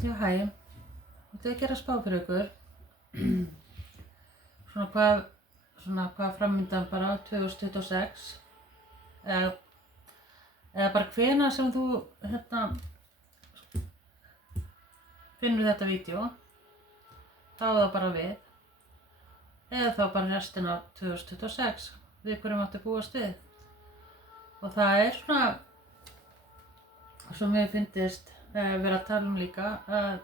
Já, hæ. Þú ert að gera spá fyrir ykkur. Hvað framundan bara 2026. Eða bara hvenær sem þú finnur þetta vídeo. Þá er það bara við. Eða þá bara restina af 2026. Við hverju máttu búast við. Og það er svona, sem mér finnst vera að tala líka, að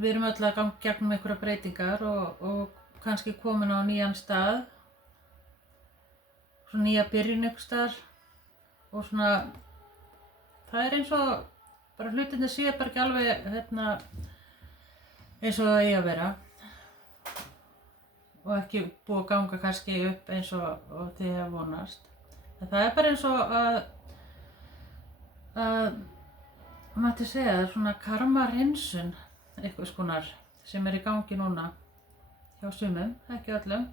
við erum öll að ganga gegnum einhverjar breytingar og kannski komin á nýjan stað, svona nýja byrjun einhvers staðar og svona, það er eins og bara hlutirnir séu bara ekki alveg eins og það eigi að vera og ekki búið að ganga kannski upp eins og þið hafa vonast. En það er bara eins og að mætti segja það er svona karmahreinsun einhvers konar sem er í gangi núna hjá sumum, ekki öllum.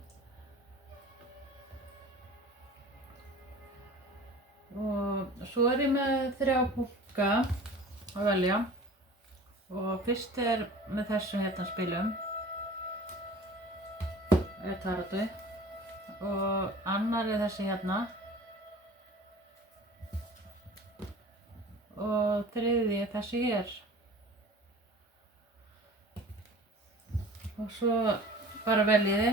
Og svo er ég með 3 búka að velja og fyrst er með þessu spilum tarotu og annar er þessi og þriðji er þessi hér. Og svo bara veljiði.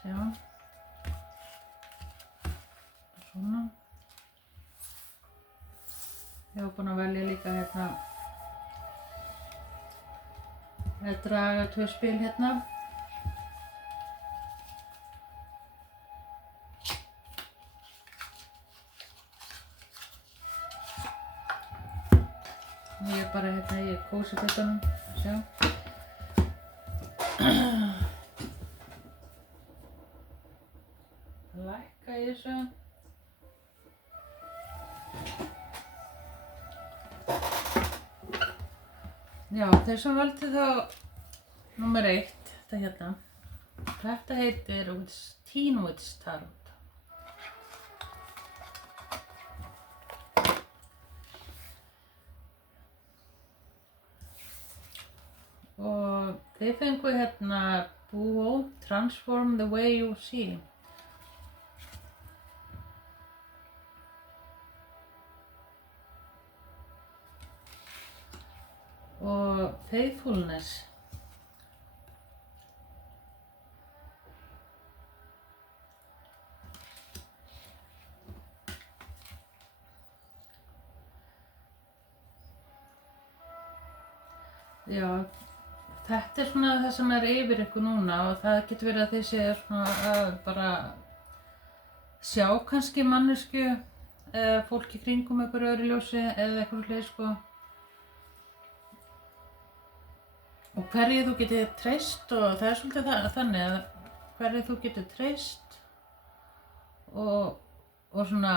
Sjá. Svona. Ég var búin að velja líka draga 2 spil Ég er bara í kósifötunum, sjá. Lækka í þessu. Já, þeir sem valdi þá númer 1, þetta heitir Teen Witch Tarot. Og þið fengu Búó, Transform the Way You See. Og Faithfulness. Já, þetta er svona það sem er yfir ykkur núna og það getur verið að þið séu svona að bara sjá kannski manneskju eða fólk í kringum ykkur öðru ljósi eða eitthvað svoleiðis sko. Og hverju þú getur treyst og það er svolítið þannig að hverju þú getur treyst og svona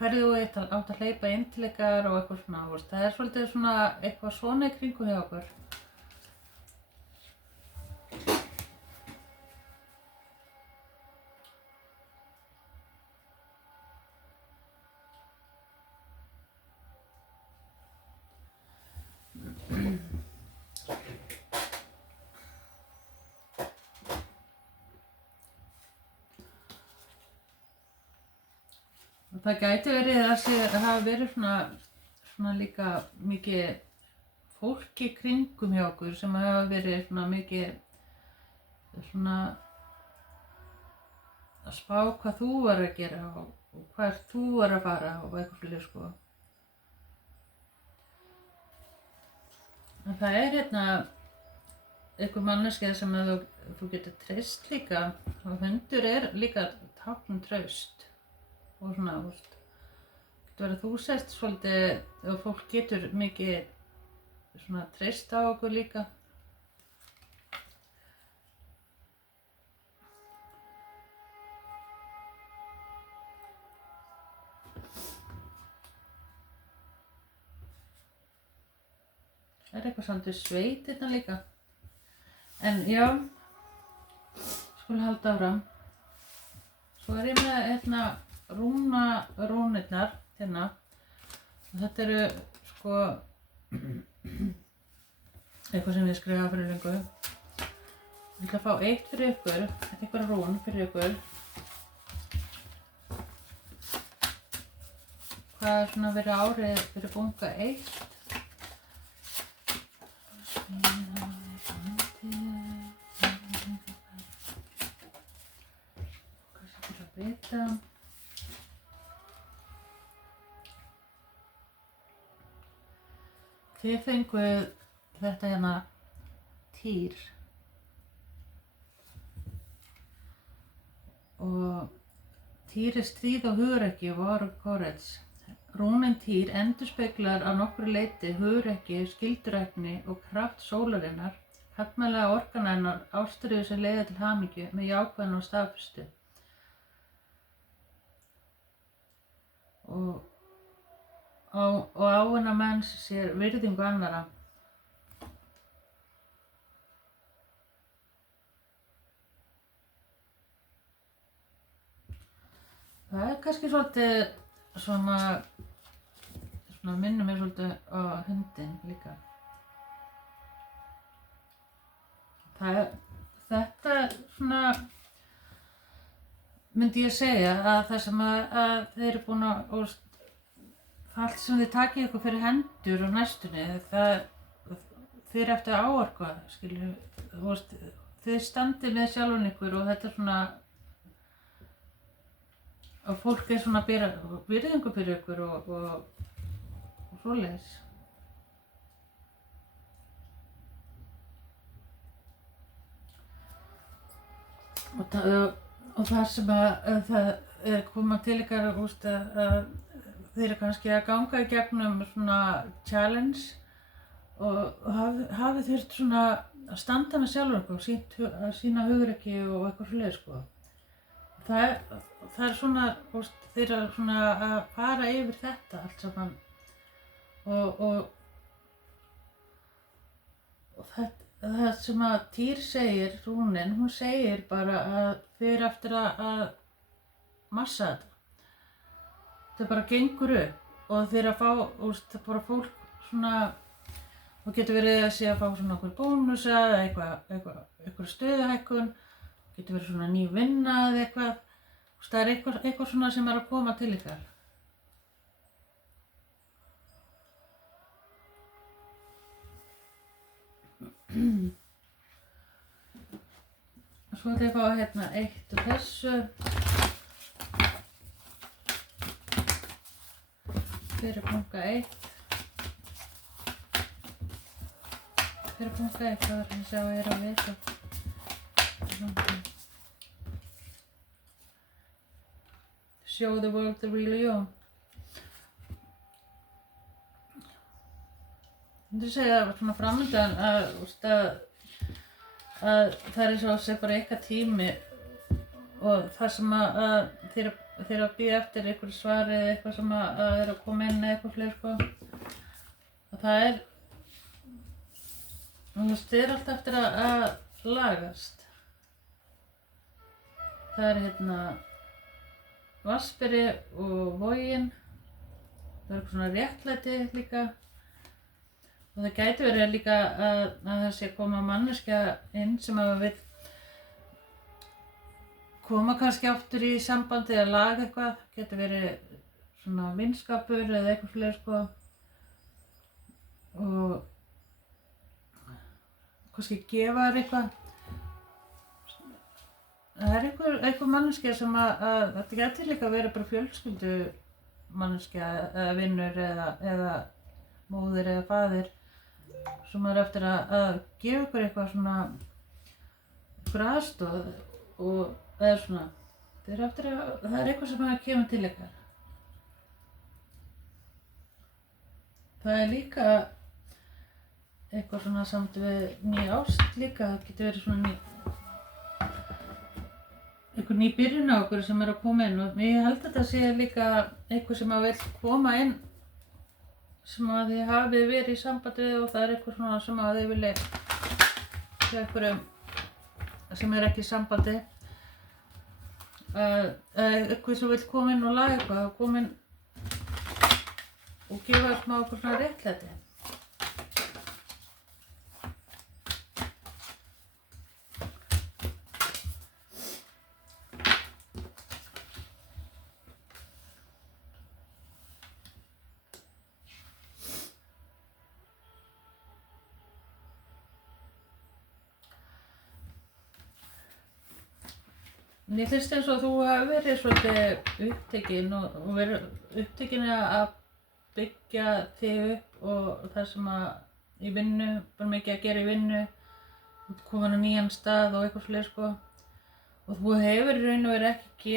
hverju þú átt að hleypa inn til ykkar og eitthvað svona, það er svolítið svona eitthvað svona í kringu hjá okkur. Og það gæti verið að það hafi verið svona líka mikið fólk í kringum hjá okkur sem hafa verið svona mikið svona að spá hvað þú er að gera og hvert þú er að fara og eitthvað svoleiðis sko. En það er einhver manneskja sem þú getur treyst líka og hundur er líka tákn traust. Og svona, getur verið að þú sért svolítið og fólk getur mikið svona treyst á okkur líka. Það er eitthvað svolítið sveit líka. En já, skulum halda áfram. Svo er ég með rúnirnar hérna. Þetta eru sko eitthvað sem ég skrifaði fyrir lengu. Ég ætla að fá eitt fyrir ykkur, eitthvað rún fyrir ykkur. Hvað svona verið árið fyrir bunga 1? Hvað sem fyrir að breyta? Þið fenguð þetta hérna Týr og Týr stríð og hugrekki War of Courage. Rúnin Týr endurspeglar að nokkru leyti hugrekki, skyldurækni og kraft sólarinnar, karlmannlega orkan hennar, ástríðu sem leiðir til hamingju með jákvæðni og staðfestu. Og ávinna menns sér virðingu annarra. Það kannski svolítið svona minnir mér svolítið á hundinn líka. Þetta svona myndi ég segja að það sem að þeir eru búin að allt sem þið takið ykkur fyrir hendur á næstunni, þið eru eftir að áorka, þið standið með sjálfan ykkur og þetta er svona og fólk er svona að bera virðingu fyrir ykkur og svoleiðis. Og það sem að það koma til ykkar að þeir eru kannski að ganga í gegnum svona challenge og hafið þurft svona að standa með sjálfur ykkur og sína hugrekki og eitthvað svoleiðis sko. Það er svona, þeir eru svona að fara yfir þetta allt saman og það sem að Týr segir, rúnin, hún segir bara að þið eru eftir að massa þetta. Það bara gengur upp og þið eru að fá, bara fólk svona, og getur verið að sé að fá svona okkur bónusa eða eitthvað stöðuhækkun, getur verið svona ný vinna eða eitthvað. Það er eitthvað svona sem er að koma til ykkar. Svo ætla ég að fá hérna eitt úr þessu. Fyrir bunga 1. Fyrir bunga 1, það verður að sjá að ég er að vita. Show the world the real you. Ég myndi segja svona framöndan að það er eins og sé bara eitthvað tími og það sem að þeir að bíða eftir einhverju svari eða eitthvað sem að er að koma inn eða eitthvað fleiri sko. Og það er alltaf eftir að lagast. Það er hérna Vatnsberi og Vogin. Það er eitthvað svona réttlæti líka. Og það gæti verið líka að það sé að koma manneskja inn sem að vill koma kannski aftur í sambandi eða laga eitthvað. Það gæti verið svona vinskapur eða eitthvað fleiri sko. Og kannski gefa þér eitthvað. Það er einhver manneskja sem að þetta gæti líka að vera bara fjölskyldu manneskja eða vinnur eða móðir eða faðir sem er eftir að gefa ykkur eitthvað svona ykkur aðstoð og eða svona það er eitthvað sem að kemur til ykkar. Það er líka eitthvað svona samt við ný ást líka, það getur verið svona einhver ný byrjun á okkur sem er að koma inn og ég held að þetta sé líka eitthvað sem að vill koma inn sem að þið hafið verið í sambandi og það er eitthvað svona sem að þið vilja hjá einhverjum sem er ekki í sambandi eitthvað sem vill koma inn og laga eitthvað, koma inn og gefa smá okkur svona réttlæti. Mér finnst eins og þú hafi verið svolítið upptekin og verið upptekin að byggja þig upp og það sem að í vinnu, bara mikið að gera í vinnu, komin á nýjan stað og eitthvað svoleiðis sko. Og þú hefur í raun og veru ekki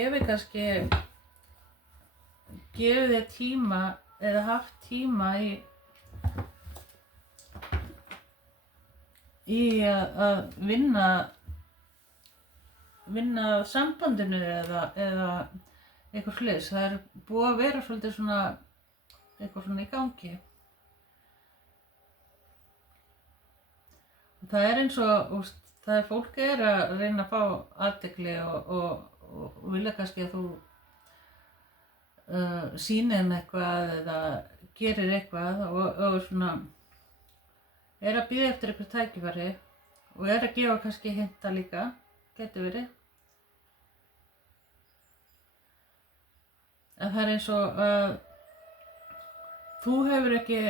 gefið þér tíma eða haft tíma í að vinna sambandinu eða eitthvað svoleiðis. Það búið að vera svolítið svona eitthvað svona í gangi. Og það eins og það fólk að reyna að fá athygli og vilja kannski að þú sýnir þeim eitthvað eða gerir eitthvað og svona að bíða eftir eitthvað tækifæri og að gefa kannski hinta líka, getur verið. En það eins og þú hefur ekki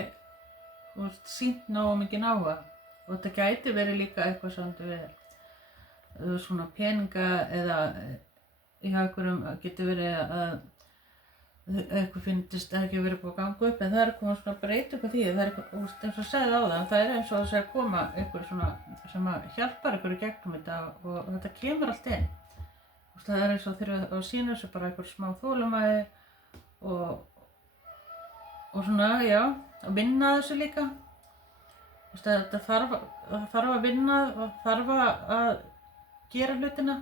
sýnt nógu mikinn áhuga og þetta gæti verið líka eitthvað samt við svona peninga eða hjá einhverjum getur verið að eitthvað finnst ekki verið búið að ganga upp en það komið svona breyting á því. Það eitthvað, eins og sagði áðan, það eins og að koma einhver svona sem hjálpar ykkur í gegnum þetta og þetta kemur allt inn. Það eins og þurfa að sýna þessu bara einhver smá þolinmæði og svona, já, að vinna þessu líka. Þetta þarf að vinna og þarf að gera hlutina.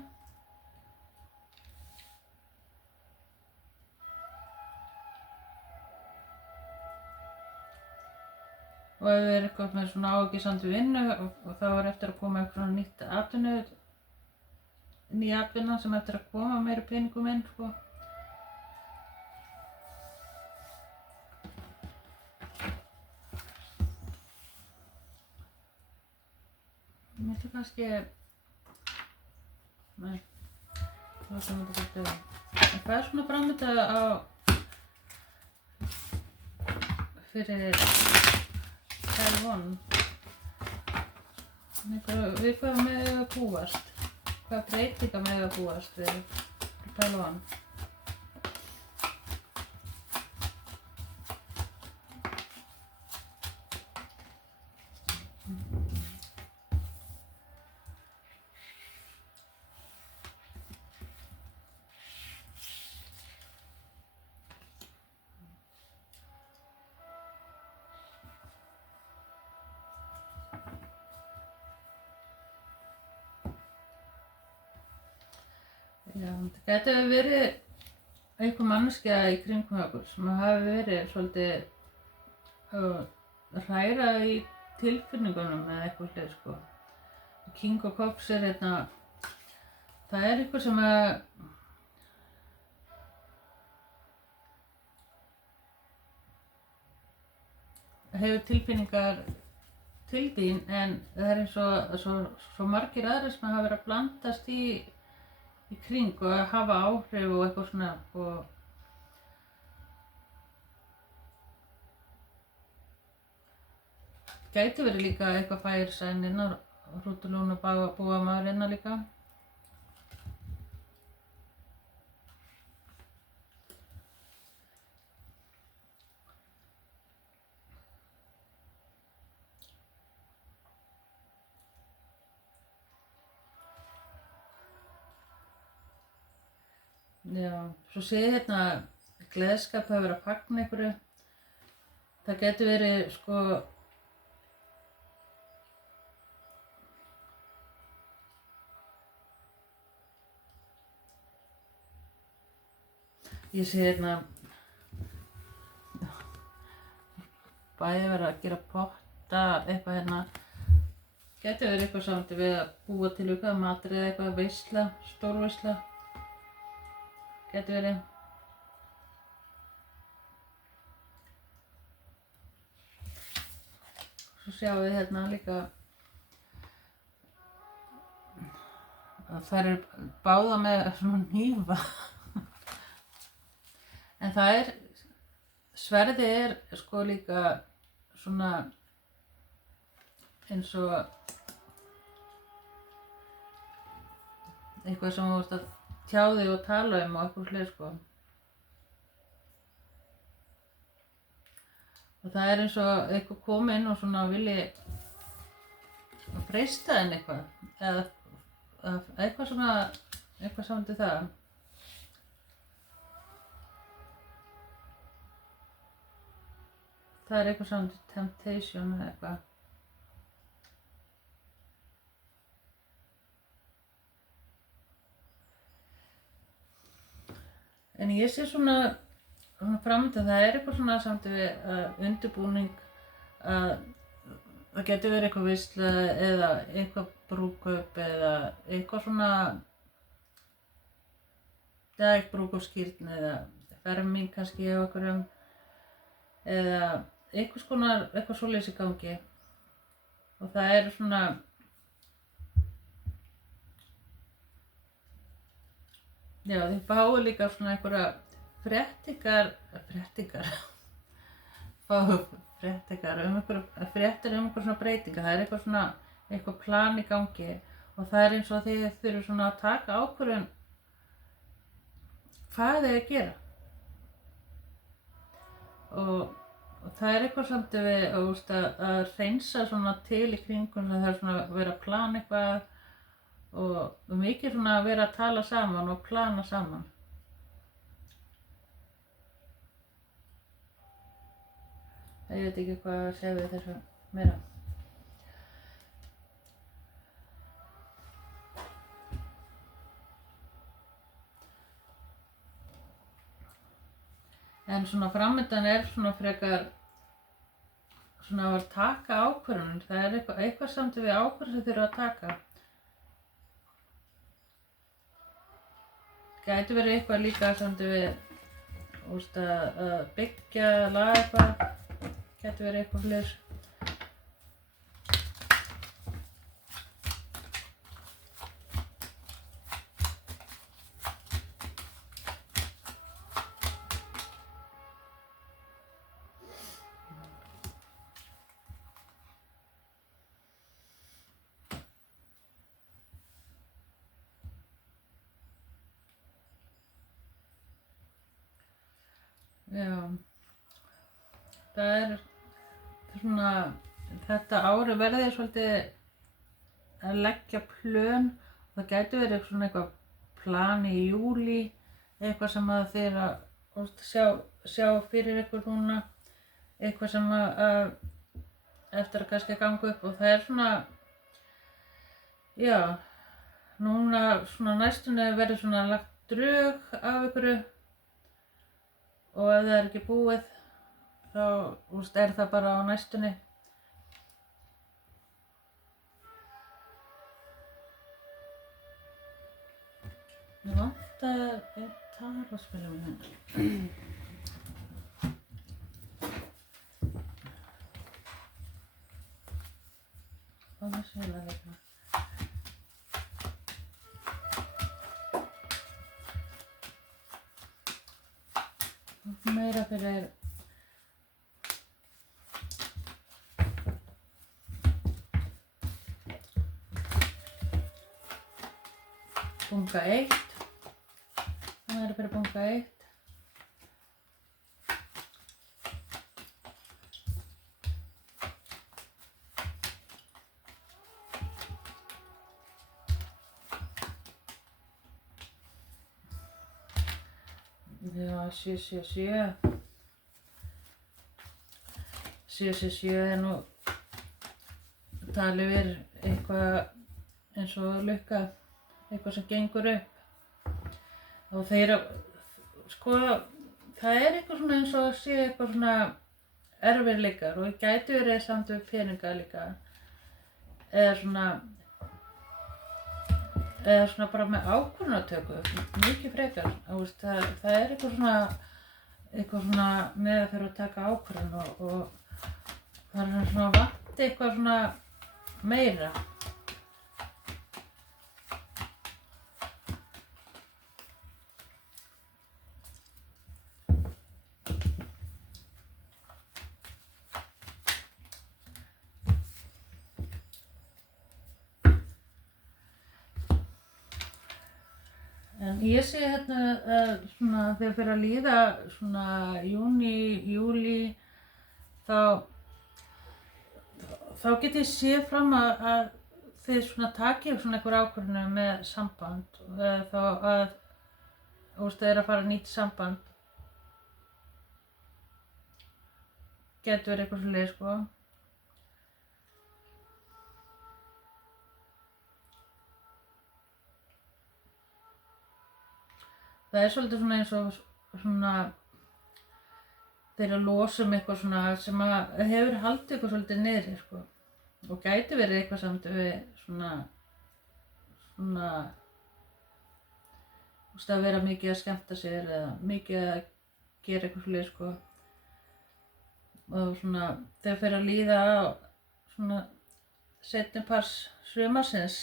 Og ef þið eitthvað með svona áhugasamt við vinnu og þá eftir að koma eitthvað nýtt ný atvinna sem eftir að koma meira peningum inn sko. Mér finnst kannski nei, það sem þetta getur en hvað svona framönda fyrir Taiwan? Við hvað með að búast? Hvað breytinga með að búast við Taiwan? Já, þetta gæti verið einhver manneskja í kringum okkur sem hafi verið svolítið að hræra í tilfinningunum eða eitthvað slið sko. King of Cups hérna, það eitthvað sem hefur tilfinningar til þín en það eins og svo margir aðrir sem hafa verið að blandast í kring og að hafa áhrif og eitthvað svona og gæti verið líka eitthvað færisæn innan Rútulún og búa maður innan líka. Já, svo séð hérna gleðskap hafa verið að fagna einhverju. Það getur verið sko ég sé hérna bæði verið að gera potta eitthvað hérna. Getur verið eitthvað samt við að búa til eitthvað matur eða eitthvað veisla, stórveisla. gæti verið. Svo sjáum við hérna líka að þær eru báða með svona hnífa. En það sverðið sko líka svona eins og eitthvað sem þú ert að tjá þig og tala og eitthvað slið sko. Og það eins og eitthvað komi inn og svona vilji freista þenn eitthvað eða eitthvað svona, eitthvað samandi það. Það eitthvað samandi temptation eða eitthvað. En ég sé svona framöndan, það eitthvað svona samt við undirbúning að það getur verið eitthvað veisla eða eitthvað brúðkaup eða eitthvað svona eitt brúðkaupsskírn eða ferming kannski hjá einhverjum eða eitthvað svoleiðis í gangi og það svona já, þið fáu líka svona einhverja fréttingar fáu fréttingar fréttir einhver svona breytinga, það eitthvað svona eitthvað plan í gangi og það eins og þið þurfum svona að taka ákvörðun hvað þið að gera og það eitthvað samt við að hreinsa svona til í kringum það svona að vera að plana eitthvað og mikið svona að vera að tala saman og plana saman. Ég veit ekki hvað að segja við þessu meira. En svona framöndan svona frekar svona að taka ákvörðun. Það eitthvað samt við ákvörðun sem þurfa að taka. Gæti verið eitthvað líka samt við að byggja, laga eitthvað. Gæti verið eitthvað fleiri. Já, það svona, þetta ári verði svolítið að leggja plön. Það gæti verið svona eitthvað plan í júlí, eitthvað sem að þið að sjá fyrir ykkur núna, eitthvað sem að eftir að kannski ganga upp og það svona, já, núna svona næstunni verður svona lagt drög af ykkur. Og ef það ekki búið, þá það bara á næstunni. Mér vantar einn tarospil hérna. Og það sé það líka. Meira fyrir bunga 1. Meira fyrir bunga 1. Já, 777. 777 nú talið við eitthvað eins og lukka, eitthvað sem gengur upp. Og þeir sko, það eitthvað svona eins og sé eitthvað svona erfiðleikar og gæti verið samt við peninga líka. Eða svona, eða svona bara með ákvörðunartöku, mikið frekar. Það er eitthvað svona með að fyrir að taka ákvörðun og það er svona vanti eitthvað svona meira. En ég sé hérna svona þegar fyrir að líða svona júní, júlí, þá get ég séð fram að þið svona takið svona einhver ákvörðun með samband, þá að þið er að fara nýtt samband, getur verið eitthvað svoleiðis sko. Það er svolítið svona eins og svona þeir að losa eitthvað svona sem að hefur haldið eitthvað svolítið niðri sko. Og gæti verið eitthvað samt við svona að vera mikið að skemmta sér eða mikið að gera eitthvað svoleiðis sko. Og svona þegar fyrir að líða á svona seinni parts sumarsins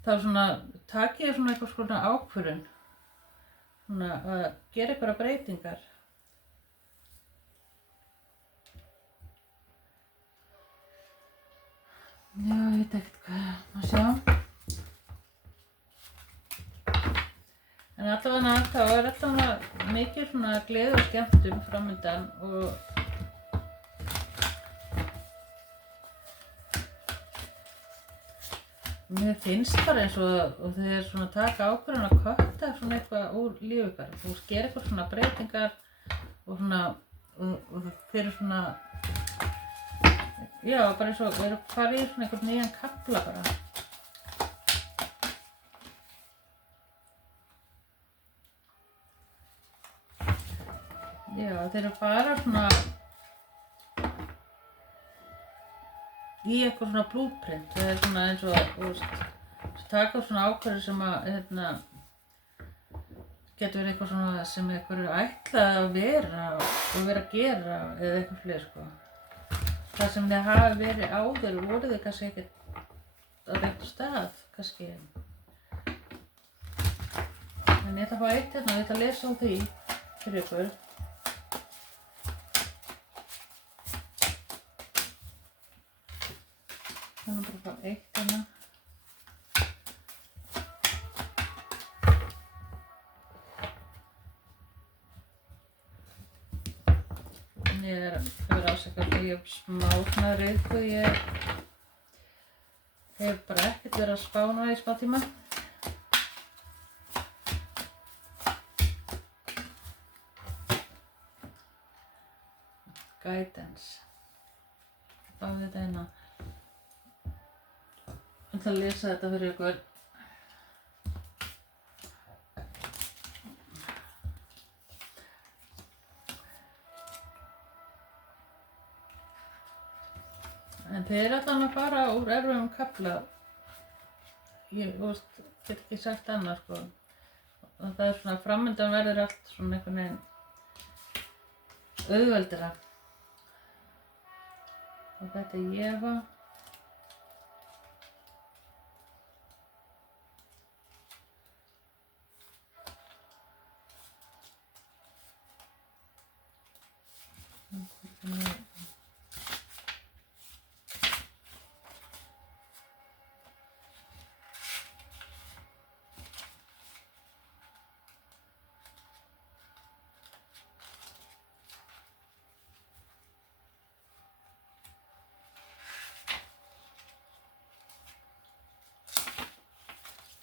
þá svona takið ég svona eitthvað svona ákvörðun. Svona að gera einhverja breytingar. Já, ég veit ekkert hvað að sjá. En allavega þá er allavega mikið svona gleði og skemmtun framundan og mér finnst bara eins og þeir svona taka ákvörðun að kötta svona eitthvað úr lífi ykkar. Þú gera eitthvað svona breytingar og svona og þeir eru svona já, bara eins og þeir eru farið í svona einhvern nýjan kafla bara. Já, þeir eru bara svona í eitthvað svona blueprint. Það er svona eins og taka svona ákvörðu sem að getur verið eitthvað svona sem eitthvað er ætlað að vera og vera að gera eða eitthvað fleiri sko. Það sem þið hafi verið áður voru þið kannski ekkert á réttu stað kannski. En ég ætla að fá eitt hérna og ég ætla að lesa á því fyrir ykkur. Þannig bara að fá eitt hérna. Ég er að vera ásaka að ég hef smá svona rauðku. Ég hef bara ekkert verið að spána í smá tíma. Guidance. Fáðu þetta hérna. Ég ætla að lesa þetta fyrir ykkur. En þið eru allan að fara úr erfiðum kafla. Ég get ekki sagt annað sko. Og það er svona framundan verður allt svona einhvern veginn auðveldara. Og þetta er Eva.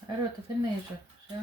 Það er erfitt að finna í þessu, sjá.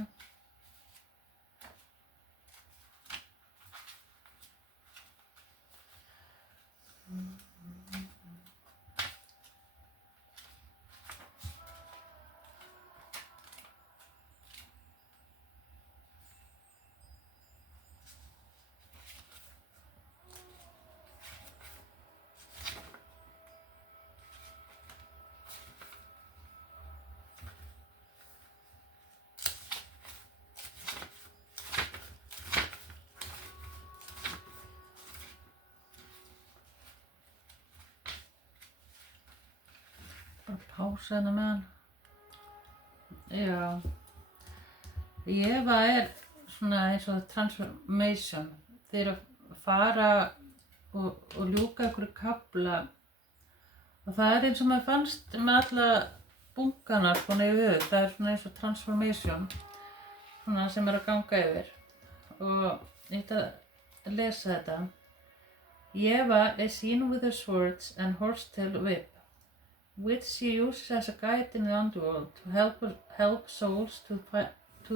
pása hérna með hann. Já. Eva svona eins og transformation. Þeir fara og ljúka einhverju kafla og það eins og maður fannst með alla bunkana svona yfir. Það svona eins og transformation svona sem að ganga yfir og ég ætla að lesa þetta. Eva is seen with her swords and horsetail whip, which she uses as a guide in the underworld to help souls to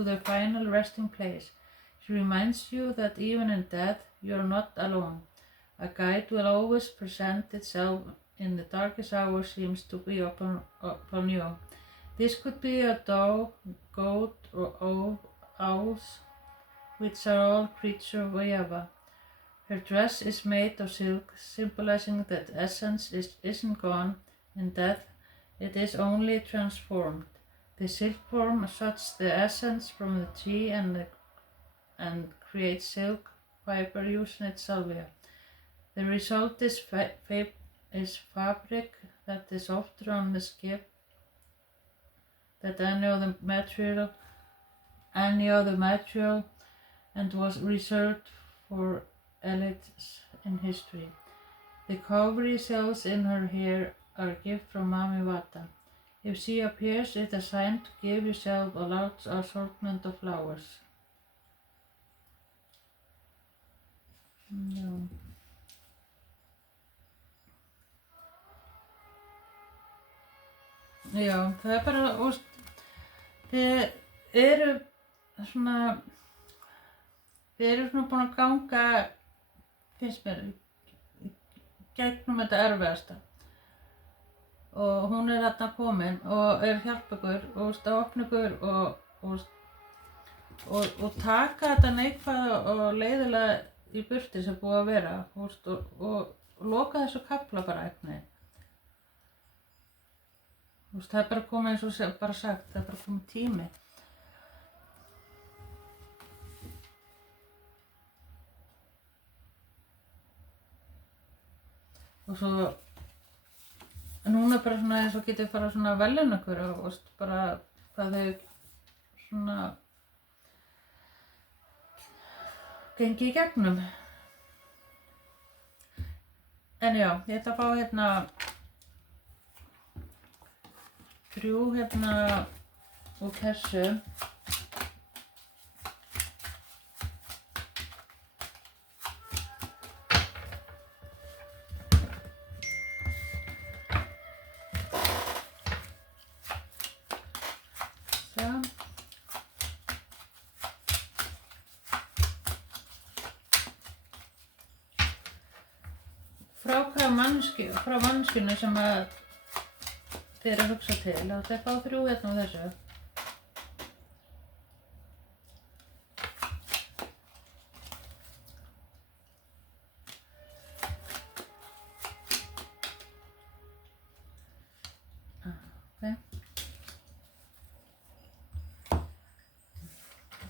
their final resting place. She reminds you that even in death, you are not alone. A guide will always present itself in the darkest hour seems to be upon you. This could be a dove, goat, or owls, which are all creatures of Eva. Her dress is made of silk, symbolizing that essence isn't gone in death, it is only transformed. The silkworm sucks the essence from the tree and creates silk fiber using its salvia. The result is fabric that is softer on the skin than any other material and was reserved for elites in history. The cowrie cells in her hair are a gift from Mami Wata. If she appears, it is a sign to give yourself a large assortment of flowers. Já. Já, það bara, þið eru svona búin að ganga, finnst mér, gegnum þetta erfiðasta. Og hún þarna komin og hjálpa ykkur og opna ykkur og taka þetta neikvæða og leiðilega í burti sem búið að vera og loka þessu kafla bara einhvern veginn. Það bara komið eins og bara sagt, það bara komið tími. Og svo núna bara svona eins og getið fara svona að velja ykkur og bara hvað þau svona gengi í gegnum. En já, ég ætla að fá hérna 3 hérna úr þessu. Frá manneskjunni sem að þið eru að hugsa til og þið fá 3 hérna úr þessu.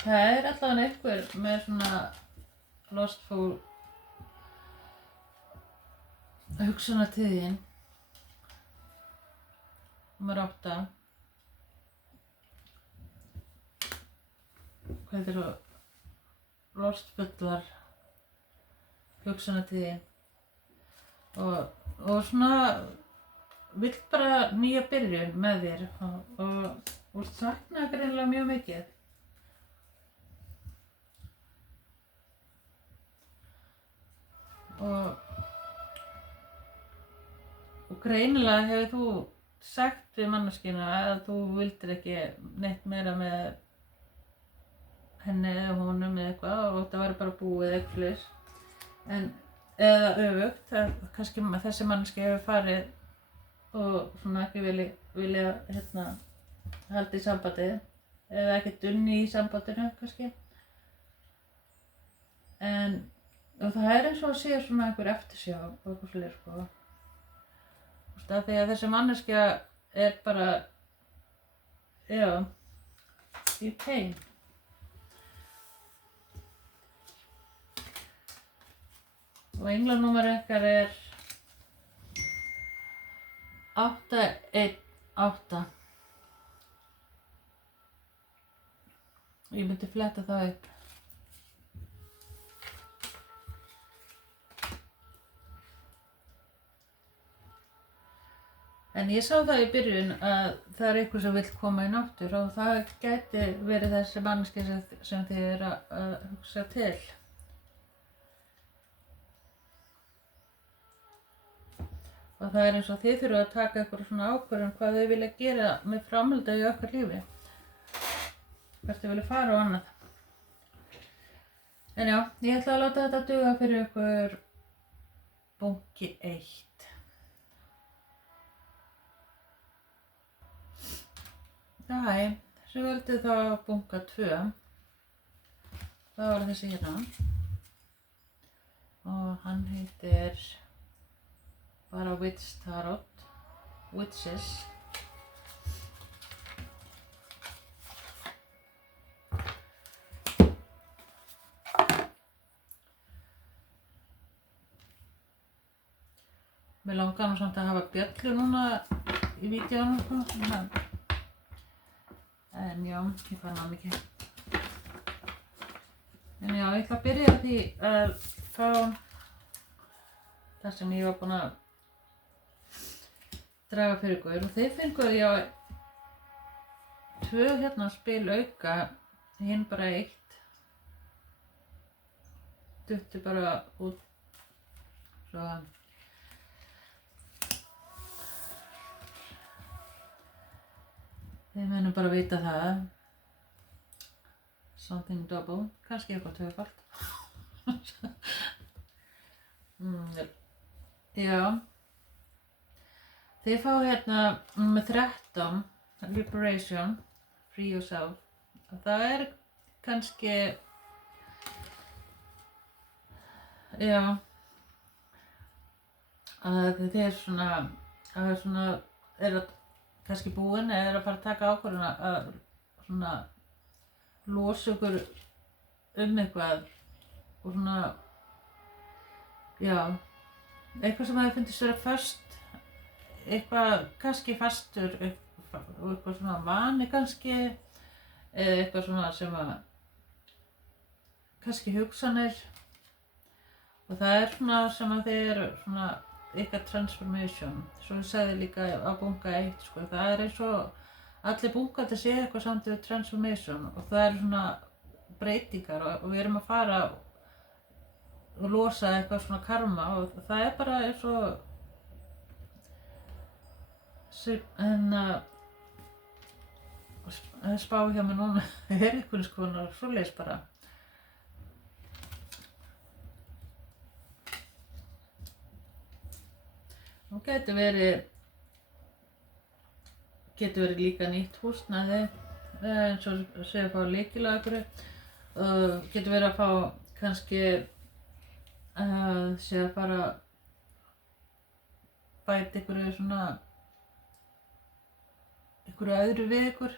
Það allavega einhver með svona lostful hugsunartíðin númer 8. Hvað heitir það? Lostfullar hugsunartíðin og svona vill bara nýja byrjun með þér og sakna greinilega mjög mikið. Og greinilega hefur þú sagt við manneskjuna að þú vildir ekki neitt meira með henni eða honum eða eitthvað og þetta væri bara búið eitthvað. Eða öfugt, kannski þessi manneskja hefur farið og svona ekki vilja halda í sambandi eða ekkert unni í sambandinu kannski. Og það eins og að sé svona einhver eftirsjá og eitthvað svolítið sko. Því að þessi manneskja bara, já, í pain. Og englanúmer ykkar 81 8. Ég myndi fletta það upp. En ég sá það í byrjun að það er einhver sem vill koma inn aftur og það gæti verið þessi manneskja sem þið eru að hugsa til. Og það er eins og þið þurfa að taka eitthvað svona ákvörðun hvað þau vilja gera með framhaldið í okkar lífi. Hvert þau vilja fara og annað. En já, ég ætla að láta þetta duga fyrir ykkur bunki 1. Næ, svo völdið þá bunka 2. Það var þessi hérna. Og hann heitir bara Witch Tarot. Witches. Mér langar nú samt að hafa bjöllu núna í vídeónu. En já, ég fann það mikið. En já, ég ætla að byrja á því að fá það sem ég var búin að draga fyrir ykkur. Og þið fenguð já 2 hérna spil auka, hinn bara 1. Duttu bara út. Svo þið munum bara vita það. Something double, kannski eitthvað 2-falt. Já. Þið fá hérna með 13, Liberation, Free Yourself. Og það er kannski, já, að þið er svona, að kannski búin eða að fara að taka ákvörðun að svona losa ykkur eitthvað og svona, já, eitthvað sem hafi fundist vera föst, eitthvað kannski fastur og eitthvað svona vani kannski, eða eitthvað svona sem að kannski hugsanir og það er svona sem að þið eru svona ykkar transformation, svo ég sagði líka á bunga 1, sko, það er eins og allir bungar þetta sé eitthvað samt við transformation og það er svona breytingar og við erum að fara og losa eitthvað svona karma og það er bara eins og spá hjá mér núna er einhvers konar svoleiðis bara. Nú getur verið líka nýtt húsnæði eins og segja að fá lykil á einhverju og getur verið að fá kannski segja að fara bæta einhverju svona einhverju öðru við ykkur.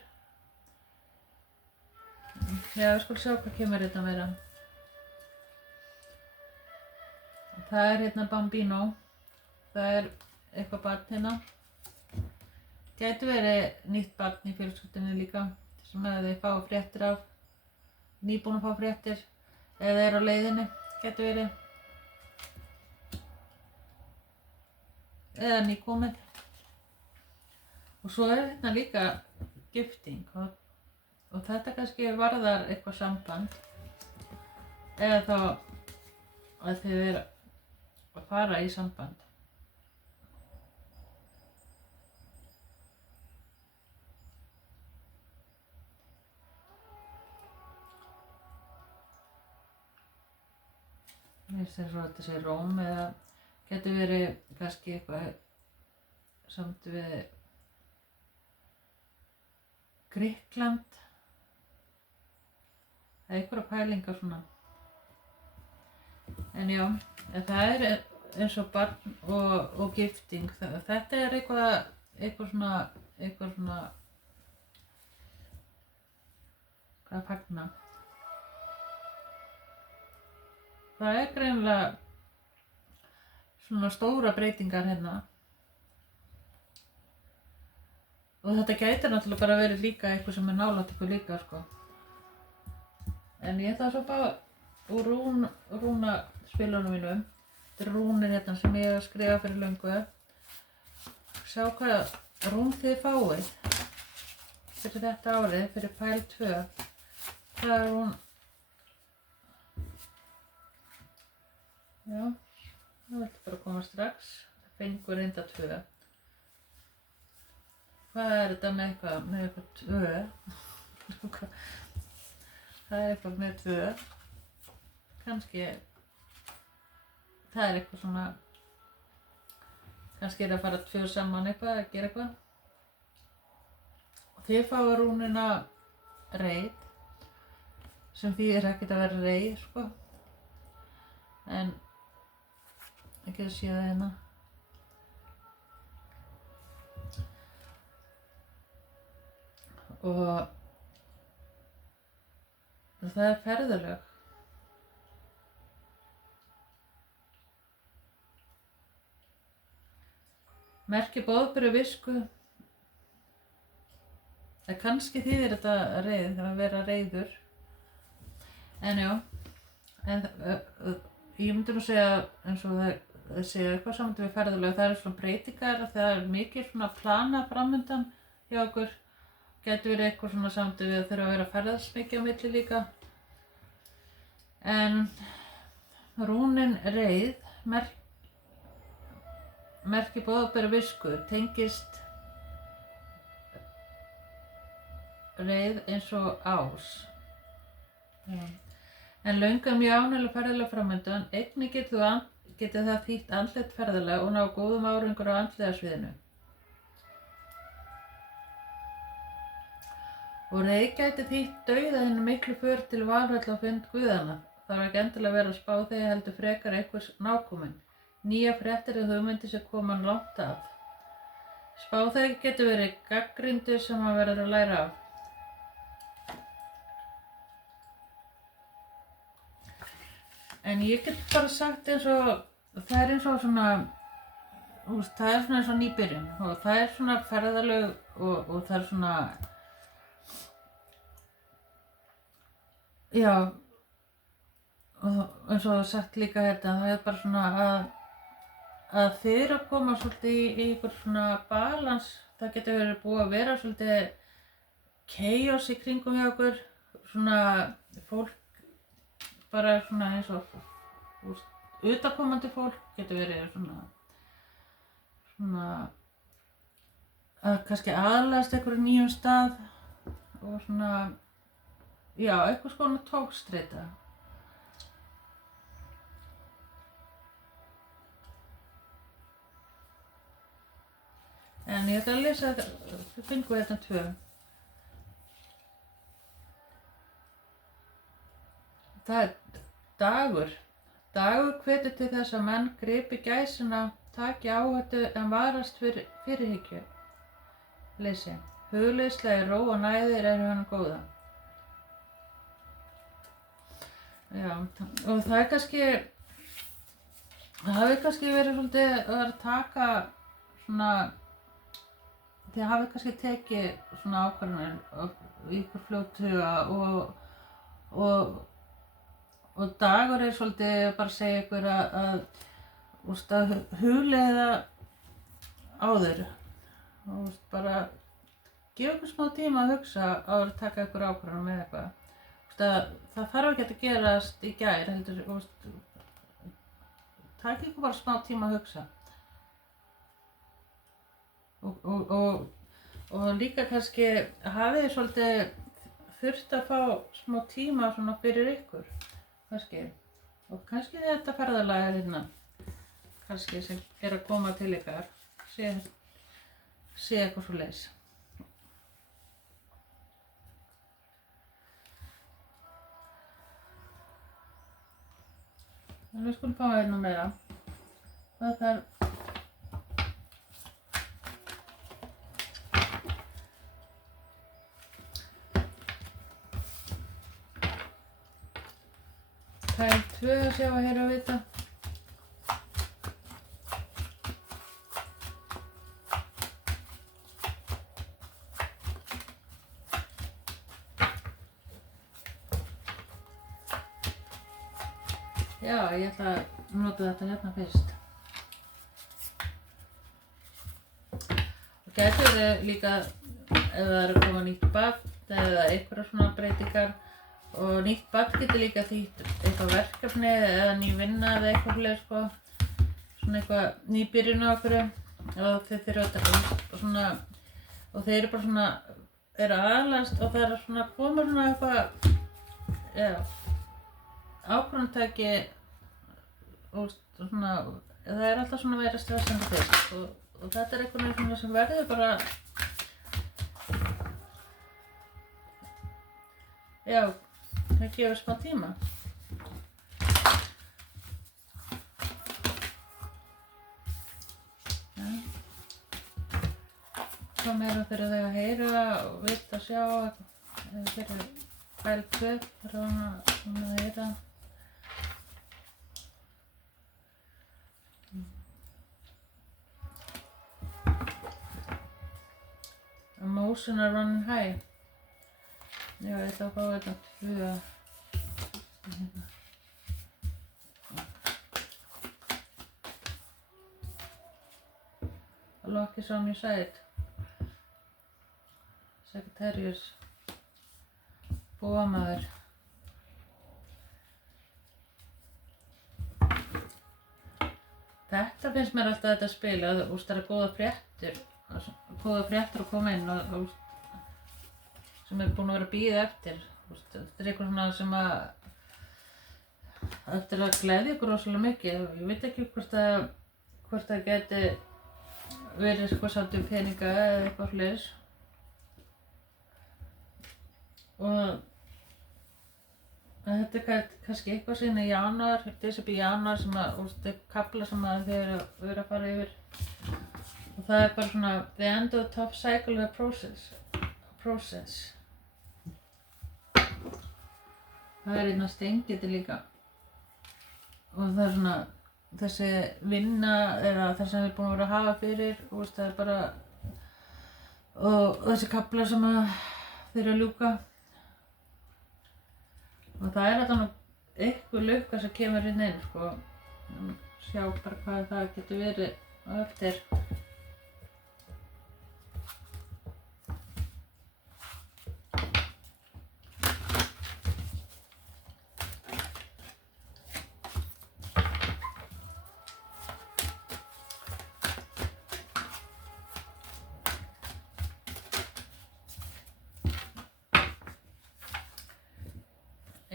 Já, við skulum sjá hvað kemur hérna meira. Það er hérna Bambino. Það er eitthvað barn hérna. Gæti verið nýtt barn í fjölskyldunni líka sem að þið fá fréttir af, nýbúin að fá fréttir eða er á leiðinni, gæti verið. Eða nýkomið. Og svo er hérna líka gifting og þetta kannski varðar eitthvað samband eða þá að þið eru að fara í samband. Mér finnst eins og þetta sé Róm eða getur verið kannski eitthvað samt við Grikkland eða einhverja pælingar svona. En já, það er eins og barn og gifting. Þetta er eitthvað svona hvað fagna. Það er greinilega svona stóra breytingar hérna. Og þetta gæti náttúrulega bara verið líka eitthvað sem nálægt ykkur líka, sko. En ég ætla svo að fá úr rúnaspilunum mínum. Þetta rúnir hérna sem ég hef skrifað fyrir löngu. Sjá hvað rún þið fáið fyrir þetta árið, fyrir pæl 2. Það er rún... Já, það viltu bara koma strax. Það fengur reynda 2. Hvað er þetta með eitthvað 2? Það er eitthvað með 2. Kannski, það er eitthvað svona, kannski er að fara 2 saman eitthvað, að gera eitthvað. Þið fáið rúnina reið, sem þýðir ekkert að vera reið, sko. En, ekki að sé það hérna. Og það er ferðalög. Merki boðberi visku. Það kannski þýðir þetta reið, það að vera reiður. En já, ég myndi nú segja eins og það segja eitthvað saman við ferðalög. Það eru svona breytingar, það er mikið svona plana framundan hjá okkur. Gæti verið eitthvað svona samt við að þurfa að vera að ferðast mikið á milli líka. En rúnin reið, merki boðberi visku, tengist reið eins og ás. Já. En löng mjög ánægjuleg ferðalag framundan, einnig getur það þýtt andlegt ferðalag og ná góðum árangur á andlega sviðinu. Og reið gæti þýtt dauða hinni miklu för til Valhöll á fund guðanna. Þarf ekki endilega að vera að spá þegar heldur frekar einhvers nákominn. Nýja fréttir og hugmyndir sem koma langt af. Spáþegi getur verið gagnrýndur sem maður verður að læra af. En ég get bara sagt eins og, það er eins og svona, það er svona eins og nýbyrjun og það er svona ferðalög og það er svona, já, og eins og sagt líka hérna, það er bara svona að þið eru að koma svolítið í einhver svona balans, það getur verið búið að vera svolítið chaos í kringum hjá okkur, svona fólk bara svona eins og utakomandi fólk getur verið svona að kannski aðlagast einhverjum nýjum stað og svona, já, eitthvað svona tókstreita. En ég ætla að lesa þetta, þau fengu hérna 2. Það er Dagur. Dagur hvetur til þess að menn gripi gæsina, taki áhættu en varast fyrirhyggju. Leysi. Hugleiðslega ró og næðir honum góða. Já, og það er kannski, það hafi kannski verið svolítið að vera að taka svona, þið hafi kannski tekið svona ákvarðanir í ykkur fljóthuga og Dagur er svolítið bara að segja ykkur að hugleiða áður og bara gefa ykkur smá tíma að hugsa áður að taka ykkur ákvarðanir með eitthvað. Það þarf ekki að gerast í gær, heldur, taka ykkur bara smá tíma að hugsa. Og líka kannski hafið þið svolítið þurft að fá smá tíma svona fyrir ykkur, kannski. Og kannski þetta ferðalag er hérna, kannski sem er að koma til ykkar, sé eitthvað svoleiðis. En við skulum fá hérna meira. Það þarf pæl 2 að sjá að heyra að vita. Já, ég ætla að nota þetta hérna fyrst. Og gæti verið líka ef það er að koma nýtt barn eða einhverjar svona breytingar og nýtt barn getur líka þýtt eitthvað verkefni eða ný vinna eða eitthvað fleiri sko. Svona eitthvað nýbyrjun á okkur og þeir þurfa að taka svona og þeir eru bara svona aðlast og það er svona koma svona eitthvað ákvörðuntæki og svona það er alltaf svona meira stressandi fyrst og þetta er eitthvað svona sem verður bara það gefur smá tíma. Hvað meira fyrir þau að heyra og vita, sjá eða fyrir fæl 2 fyrir að heyra. Emotion are running high. Já, ég ætla að fá þetta 2 hérna. Lock is on your side. Sagittarius. Bóamaður. Þetta finnst mér alltaf þetta spil að það er góða fréttur að koma inn og sem er búin að vera að bíða eftir. Þetta er eitthvað svona sem að eftir að gleðja ykkur rosalega mikið. Ég veit ekki hvort það geti verið eitthvað svolítið peninga eða eitthvað fleiri. Og þetta er kannski eitthvað síðan í janúar, janúar sem að kafla sem að þið eru að fara yfir. Og það er bara svona the end of the tough cycle of the process. Það er einna steingiti líka. Og það er svona þessi vinna eða það sem við erum búin að vera að hafa fyrir og það er bara og þessi kaflar sem að þeir eru að ljúka. Og það er þetta eitthvað lukka sem kemur inn sko. Sjá bara hvað það getur verið á eftir.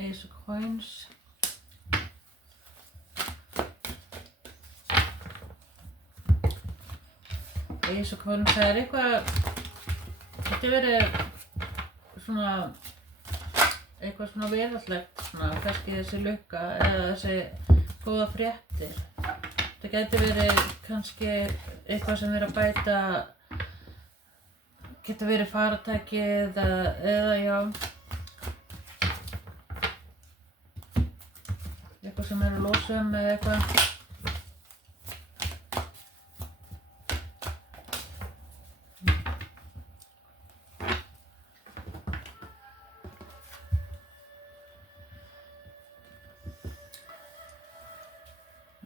Ace of Coins. Ace of Coins, það er eitthvað, getur verið svona, eitthvað svona veraldlegt, svona, kannski þessi lukka eða þessi góða fréttir. Það getur verið kannski eitthvað sem er að bæta, getur verið faratæki eða já. Eitthvað sem er að losa eða eitthvað.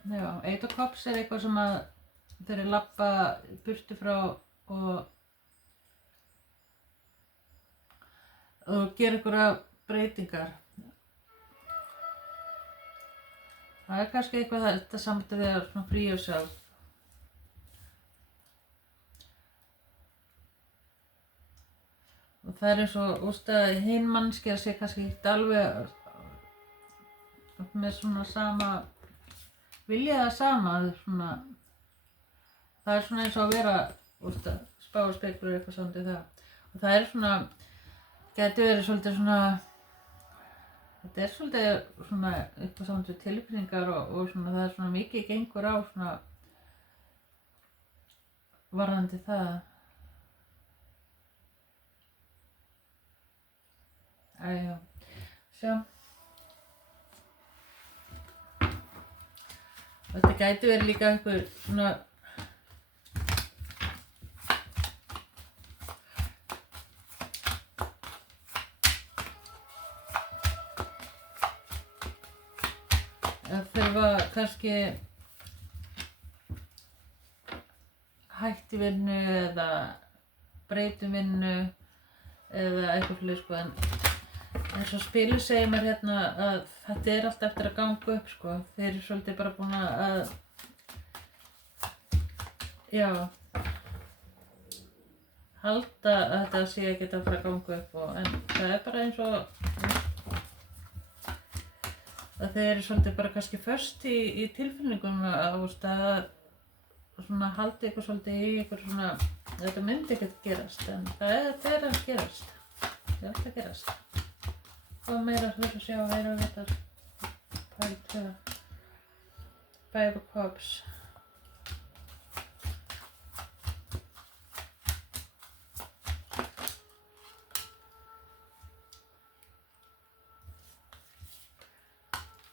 Já, Eight of Cups er eitthvað sem að þeir eru labba burtu frá og gera einhverja breytingar. Það er kannski eitthvað þetta samtið við að free yourself. Og það er eins og hinn manneskja sé kannski ekki alveg með svona sama, vilja það sama, svona, það er svona eins og að vera spá og spekulur eitthvað samtið það. Og það er svona, getur verið svolítið svona, þetta er svolítið svona eitthvað saman við tilfinningar og svona það er svona mikið gengur á svona varðandi það. Æjá, sjá. Þetta gæti verið líka einhver svona að þurfa kannski hætti vinnu eða breytum vinnu eða eitthvað fyrir sko en eins og Spilur segir mér hérna að þetta alltaf eftir að ganga upp sko. Þeir eru svolítið bara búin að já halda að þetta sé að geta að fara að ganga upp en það bara eins og að þeir eru svolítið bara kannski föst í tilfinningum að svona haldi ykkur svolítið í ykkur svona þetta myndi ekkert gerast en það að gerast það alltaf að gerast og meira hluta sjá og heyra og vita part 2 Five of Cups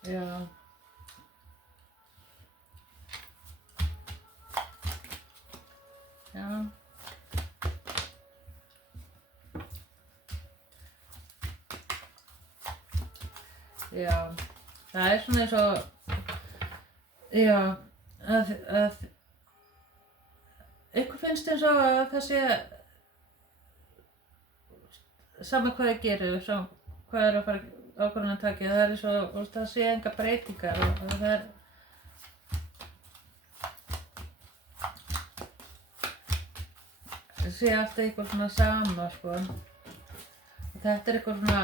já já já það svona eins og já að ykkur finnst eins og að það sé sama hvað þið gerir hvað að fara ákvörðun að taka það eins og það sé enga breytingar og það sé alltaf eitthvað svona sama sko og þetta eitthvað svona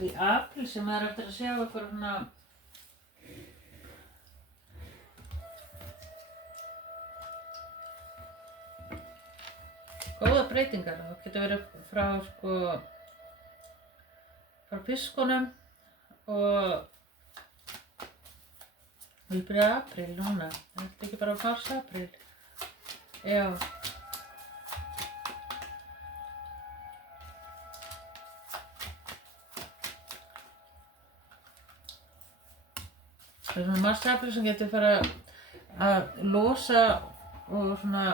í apríl sem maður eftir að sjá eitthvað svona góða breytingar það getur verið frá sko frá fiskunum og við byrja apríl núna þetta ekki bara mars apríl já það svona mars-apríl sem getur fara að losa og svona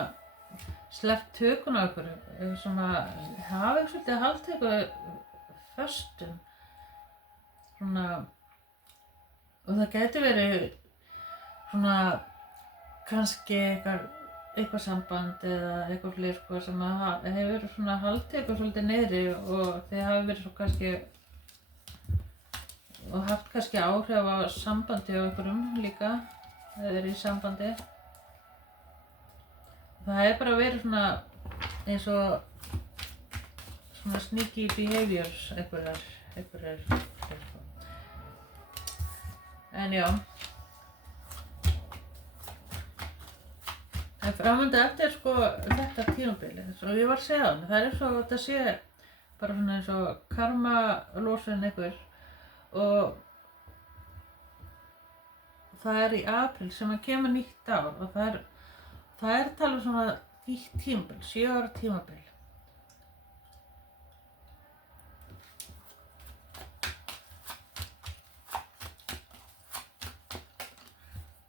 sleppt tökun á ykkur svona hafa ykkur svolítið að halda ykkur föstum svona og það getur verið svona kannski eitthvað samband eða eitthvað fleiri sko sem hefur svona haldið ykkur svolítið niðri og þið hafi verið svo kannski og haft kannski áhrif á sambandi á einhverjum líka eða verið í sambandi það hefur bara verið svona eins og svona sneaky behaviors einhverjar en já en framönda eftir sko þetta tímabili eins og ég var að segja það eins og þetta sé bara svona eins og karma losun einhver og það í apríl sem að kemur nýtt ár og það talað svona nýtt tímabil, 7 ára tímabil.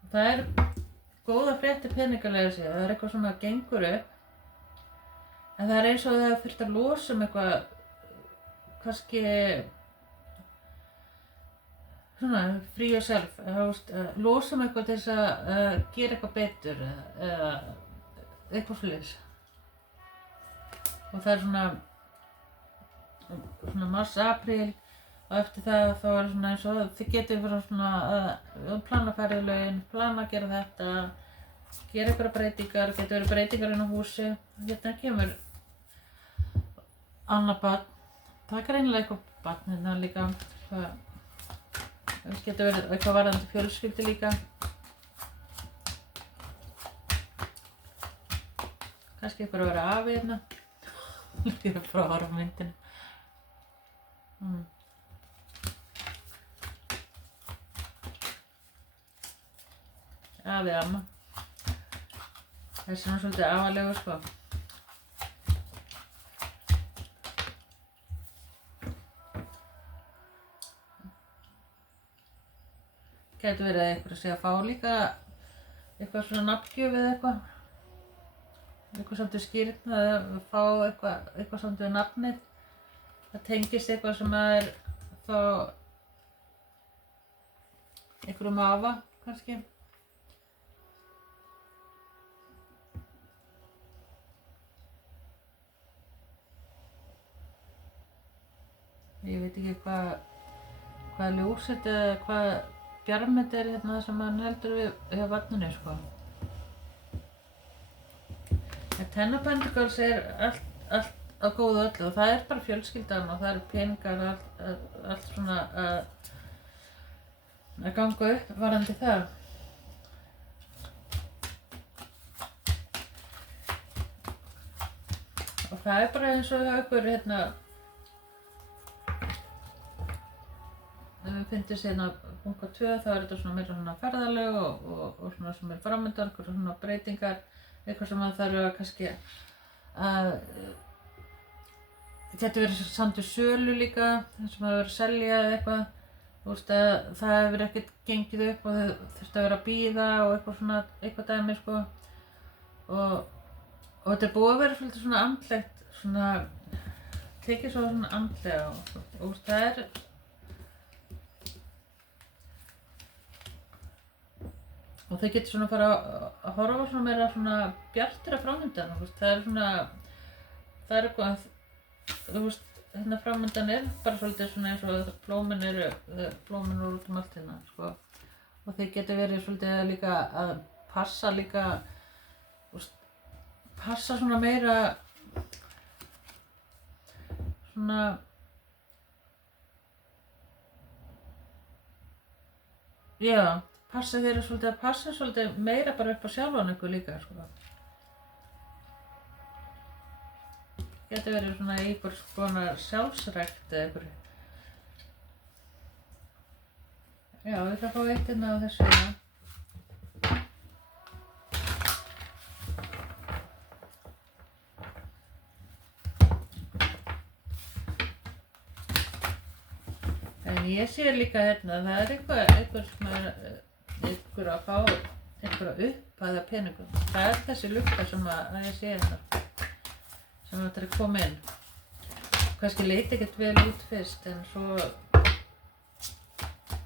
Það góða fréttir peningalega séð, það eitthvað svona gengur upp en það eins og það þurft að losa eitthvað kannski svona free yourself, losa eitthvað til þess að gera eitthvað betur eða eitthvað svoleiðis og það svona mars, apríl og eftir það þá svona eins og þið getið fyrir svona að plana ferðalögin, plana að gera þetta gera eitthvað breytingar, getur verið breytingar inn á húsi hérna kemur annað barn það greinilega eitthvað barn hérna líka það getur verið eitthvað varðandi fjölskyldu líka kannski eitthvað að vera afi hérna ég er frá að horfa á myndina afi amma það svona svolítið afalegur sko gæti verið að eitthvað sé að fá líka eitthvað svona nafngjöf eða eitthvað svolítið skýrn að fá eitthvað svolítið nafnið það tengist eitthvað sem þá einhverjum afa kannski. Ég veit ekki hvað ljós þetta eða hvað bjarm þetta hérna sem hann heldur við vatninu sko. En Ten of Pentacles allt á góðu öllu og það bara fjölskyldan og það peningar allt svona að ganga upp varðandi það. Og það bara eins og ykkur hérna ef við finnst hérna bunga 2 þá þetta svona meira svona ferðalög og svona sem framöndan, eitthvað svona breytingar, eitthvað sem maður þarf að kannski að getur verið samt við sölu líka, þess að maður verið að selja eða eitthvað, þú veist að það hefur ekkert gengið upp og þau þurft að vera að bíða og eitthvað svona, eitthvað dæmi sko og þetta búið að vera svolítið svona andlegt, svona tekið svo svona andlega og það og þau getur svona fara að horfa svona meira svona bjartara framöndan, það svona, það eitthvað, þú veist, hérna framöndan bara svolítið svona eins og blómin úr út allt hérna, sko, og þau getur verið svolítið líka að passa líka, þú veist, passa svona meira, svona, já. Passa þeirra svolítið að passa svolítið meira bara upp á sjálfan ykkur líka sko. Getur verið svona einhver konar sjálfsrækt eða einhverju. Já, ég ætla að fá eitt inn á þessu hérna. En ég sé líka hérna, það einhver sem einhver að fá einhverja upphæð af peningum. Það þessi lukka sem að ég sé hérna, sem þetta koma inn. Kannski leit ekkert vel út fyrst, en svo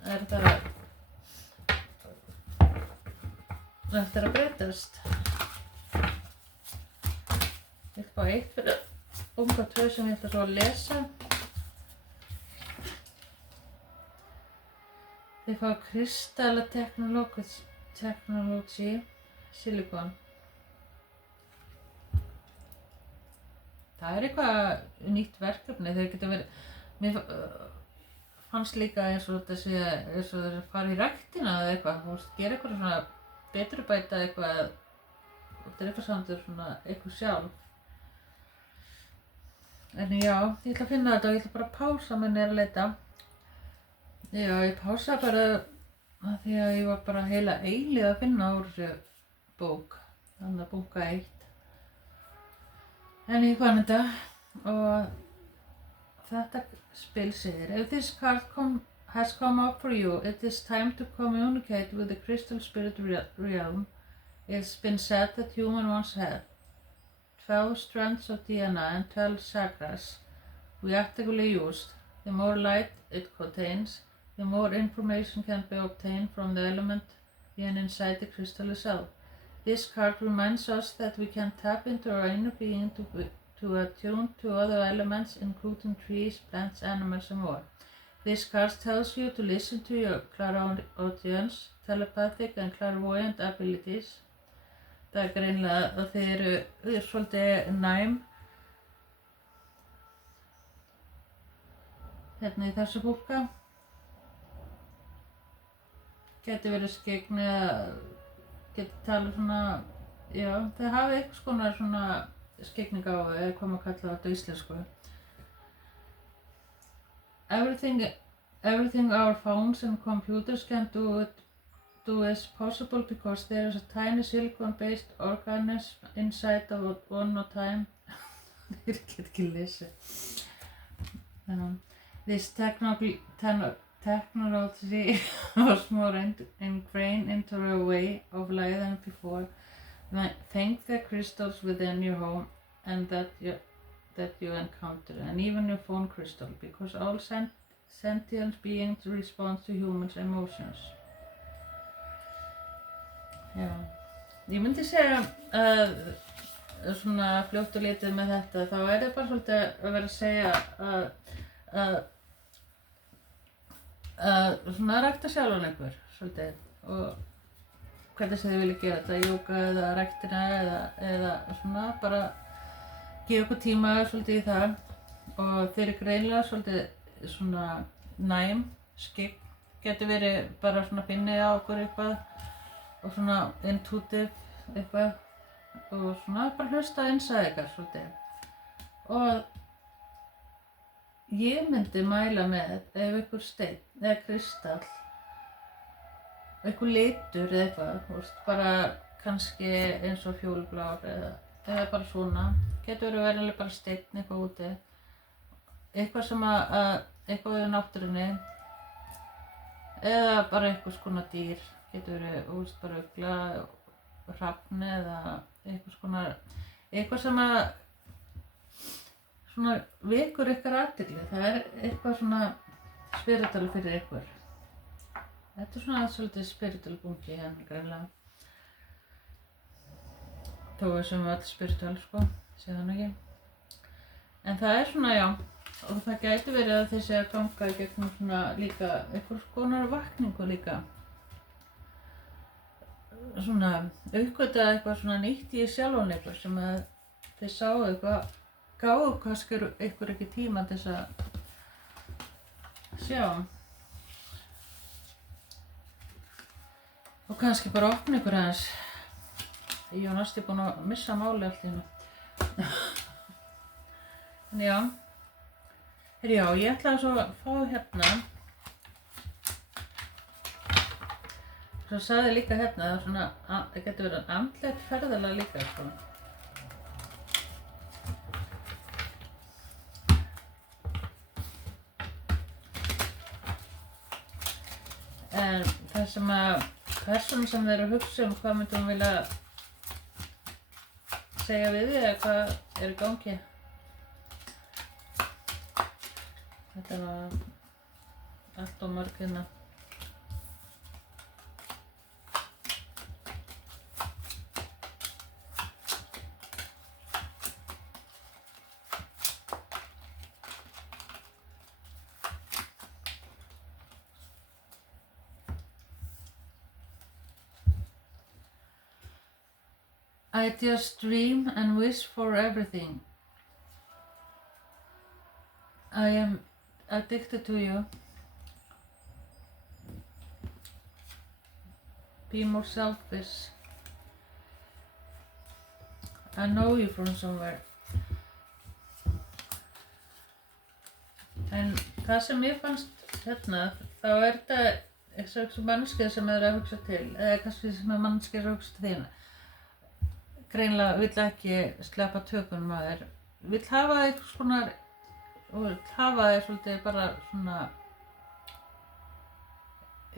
það eftir að breytast. Ég ætla bara eitt fyrir bunga 2 sem ég ætla svo að lesa. Þið fá Kristalla Technology Silicon. Það eitthvað nýtt verkefni, þau geta verið, mér fannst líka eins og þetta sé, eins og þeir fara í ræktina eða eitthvað, þú veist, gera eitthvað svona betrurbæta eitthvað, þetta eitthvað samt svona eitthvað sjálf. En já, ég ætla að finna þetta og ég ætla bara að pása menn að leita. Já, ég pása bara að því að ég var bara heila eilíð að finna úr þessu bók, þannig að bunga 1. En ég fann þetta og þetta spil segir: If this card has come up for you, it is time to communicate with the crystal spirit realm. It's been said that humans once had 12 strands of DNA and 12 chakras we actively used. The more light it contains, the more information can be obtained from the element inside the crystal itself. This card reminds us that we can tap into our inner being to attune to other elements, including trees, plants, animals, and more. This card tells you to listen to your clairaudience, telepathic, and clairvoyant abilities. Það greinilega að þið eru svolítið næm hérna í þessu búka. Geti verið skyggn eða geti talað svona, já, þið hafið eitthvað konar svona skyggning á eða hvað maður kalla þetta á íslensku. Everything our phones and computers can do is possible because there is a tiny silicon-based organism inside of one more time. Ég get ekki lesið. This technology was more ingrained into our way of life than before. Thank the crystals within your home and that you encounter, and even your phone crystal, because all sentient beings respond to humans' emotions. Já, ég myndi segja að svona fljótt og lítið með þetta, þá það bara svolítið að vera að segja að svona rækta sjálfan einhver svolítið og hvernig sem þið vilja gera þetta, jóga eða ræktina eða svona bara gefa okkur tíma svolítið í það og þeir eru greinilega svolítið svona næm, skygg, getur verið bara svona finnið á okkur eitthvað og svona intuitive eitthvað og svona bara hlusta innsæð ykkar svolítið og ég myndi mæla með ef einhver steinn eða kristall einhver litur eða eitthvað, þú veist, bara kannski eins og fjólblár eða bara svona, getur verið bara steinn eitthvað úti, eitthvað sem eitthvað í náttúrunni eða bara einhvers konar dýr, getur verið, þú veist, bara ugla, hrafn eða einhvers konar, eitthvað sem svona vekur ykkar athygli, það er eitthvað svona spiritual fyrir ykkur. Þetta er svona svolítið spiritual bunki hérna greinilega. Þó við sem öll spiritual sko, sé það nú ekki. En það er svona, já, og það gæti verið að þið sé að ganga í gegnum svona líka einhvers konar vakningu líka. Svona uppgötvað eitthvað svona nýtt í sjálfan ykkur sem að þið sáu eitthvað, gáðu kannski ykkur ekki tíma til þess að sjá. Og kannski bara opna ykkur aðeins. Ég var næstum búin að missa máli allt í hérna. En já. Já, ég ætlaði svo að fá hérna. Svo sagði líka hérna, það svona, það getur verið andlegt ferðalag líka sko. En það sem að persónan sem þeir eru að hugsa hvað myndum vilja segja við þig eða hvað er í gangi. Þetta var allt og mörg hérna. I just dream and wish for everything. I am addicted to you. Be more selfish. I know you from somewhere. En það sem ég fannst hérna, þá er þetta eitthvað mannskið sem er að hugsa til, eða kannski sem er mannskið að hugsa til þín. Greinilega vill ekki sleppa tökunum að þér, vill hafa eitthvað konar og vill hafa þér svolítið bara svona,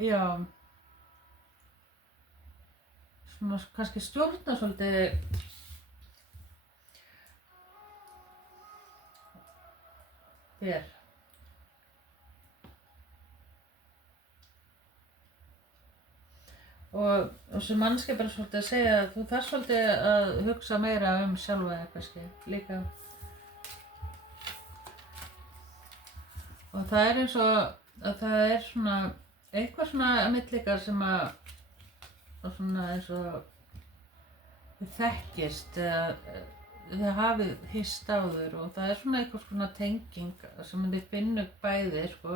já, svona kannski stjórna svolítið þér. Og sem mannski bara svolítið að segja að þú þarf svolítið að hugsa meira sjálfa þig kannski líka. Og það er eins og að það er svona eitthvað svona millikar sem að svona eins og þið þekkist eða þið hafið hist áður og það er svona eitthvað svona tenging sem þið finnur bæði sko.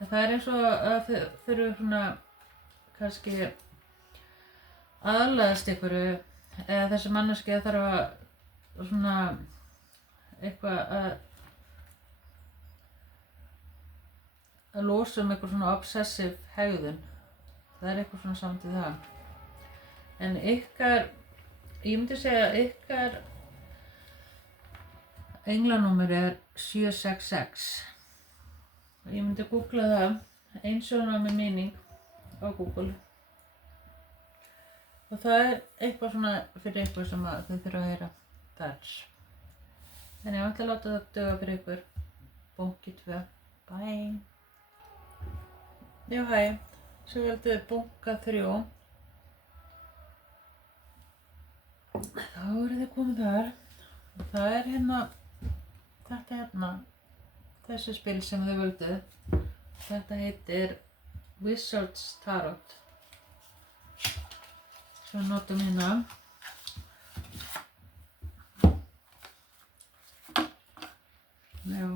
En það er eins og að þið þurfum svona kannski aðlagast einhverju eða þessi manneskja þarf að svona eitthvað að losa eitthvað svona obsessive hegðun. Það er eitthvað svona samt í það. En ykkar, ég myndi segja ykkar englanúmer er 766. Ég myndi googla það, einsjónarmi meaning á Google. Og það er eitthvað svona fyrir ykkur sem þau þurfa að heyra þar. En ég ætla að láta það duga fyrir ykkur. Bunki 2. Bye. Já, hæ. Svo veldu bunka 3. Þá eru þið komið þar og það er hérna, þetta hérna, þessi spil sem þið völduð. Þetta heitir Wizard's Tarot. Svo notum hérna. Já.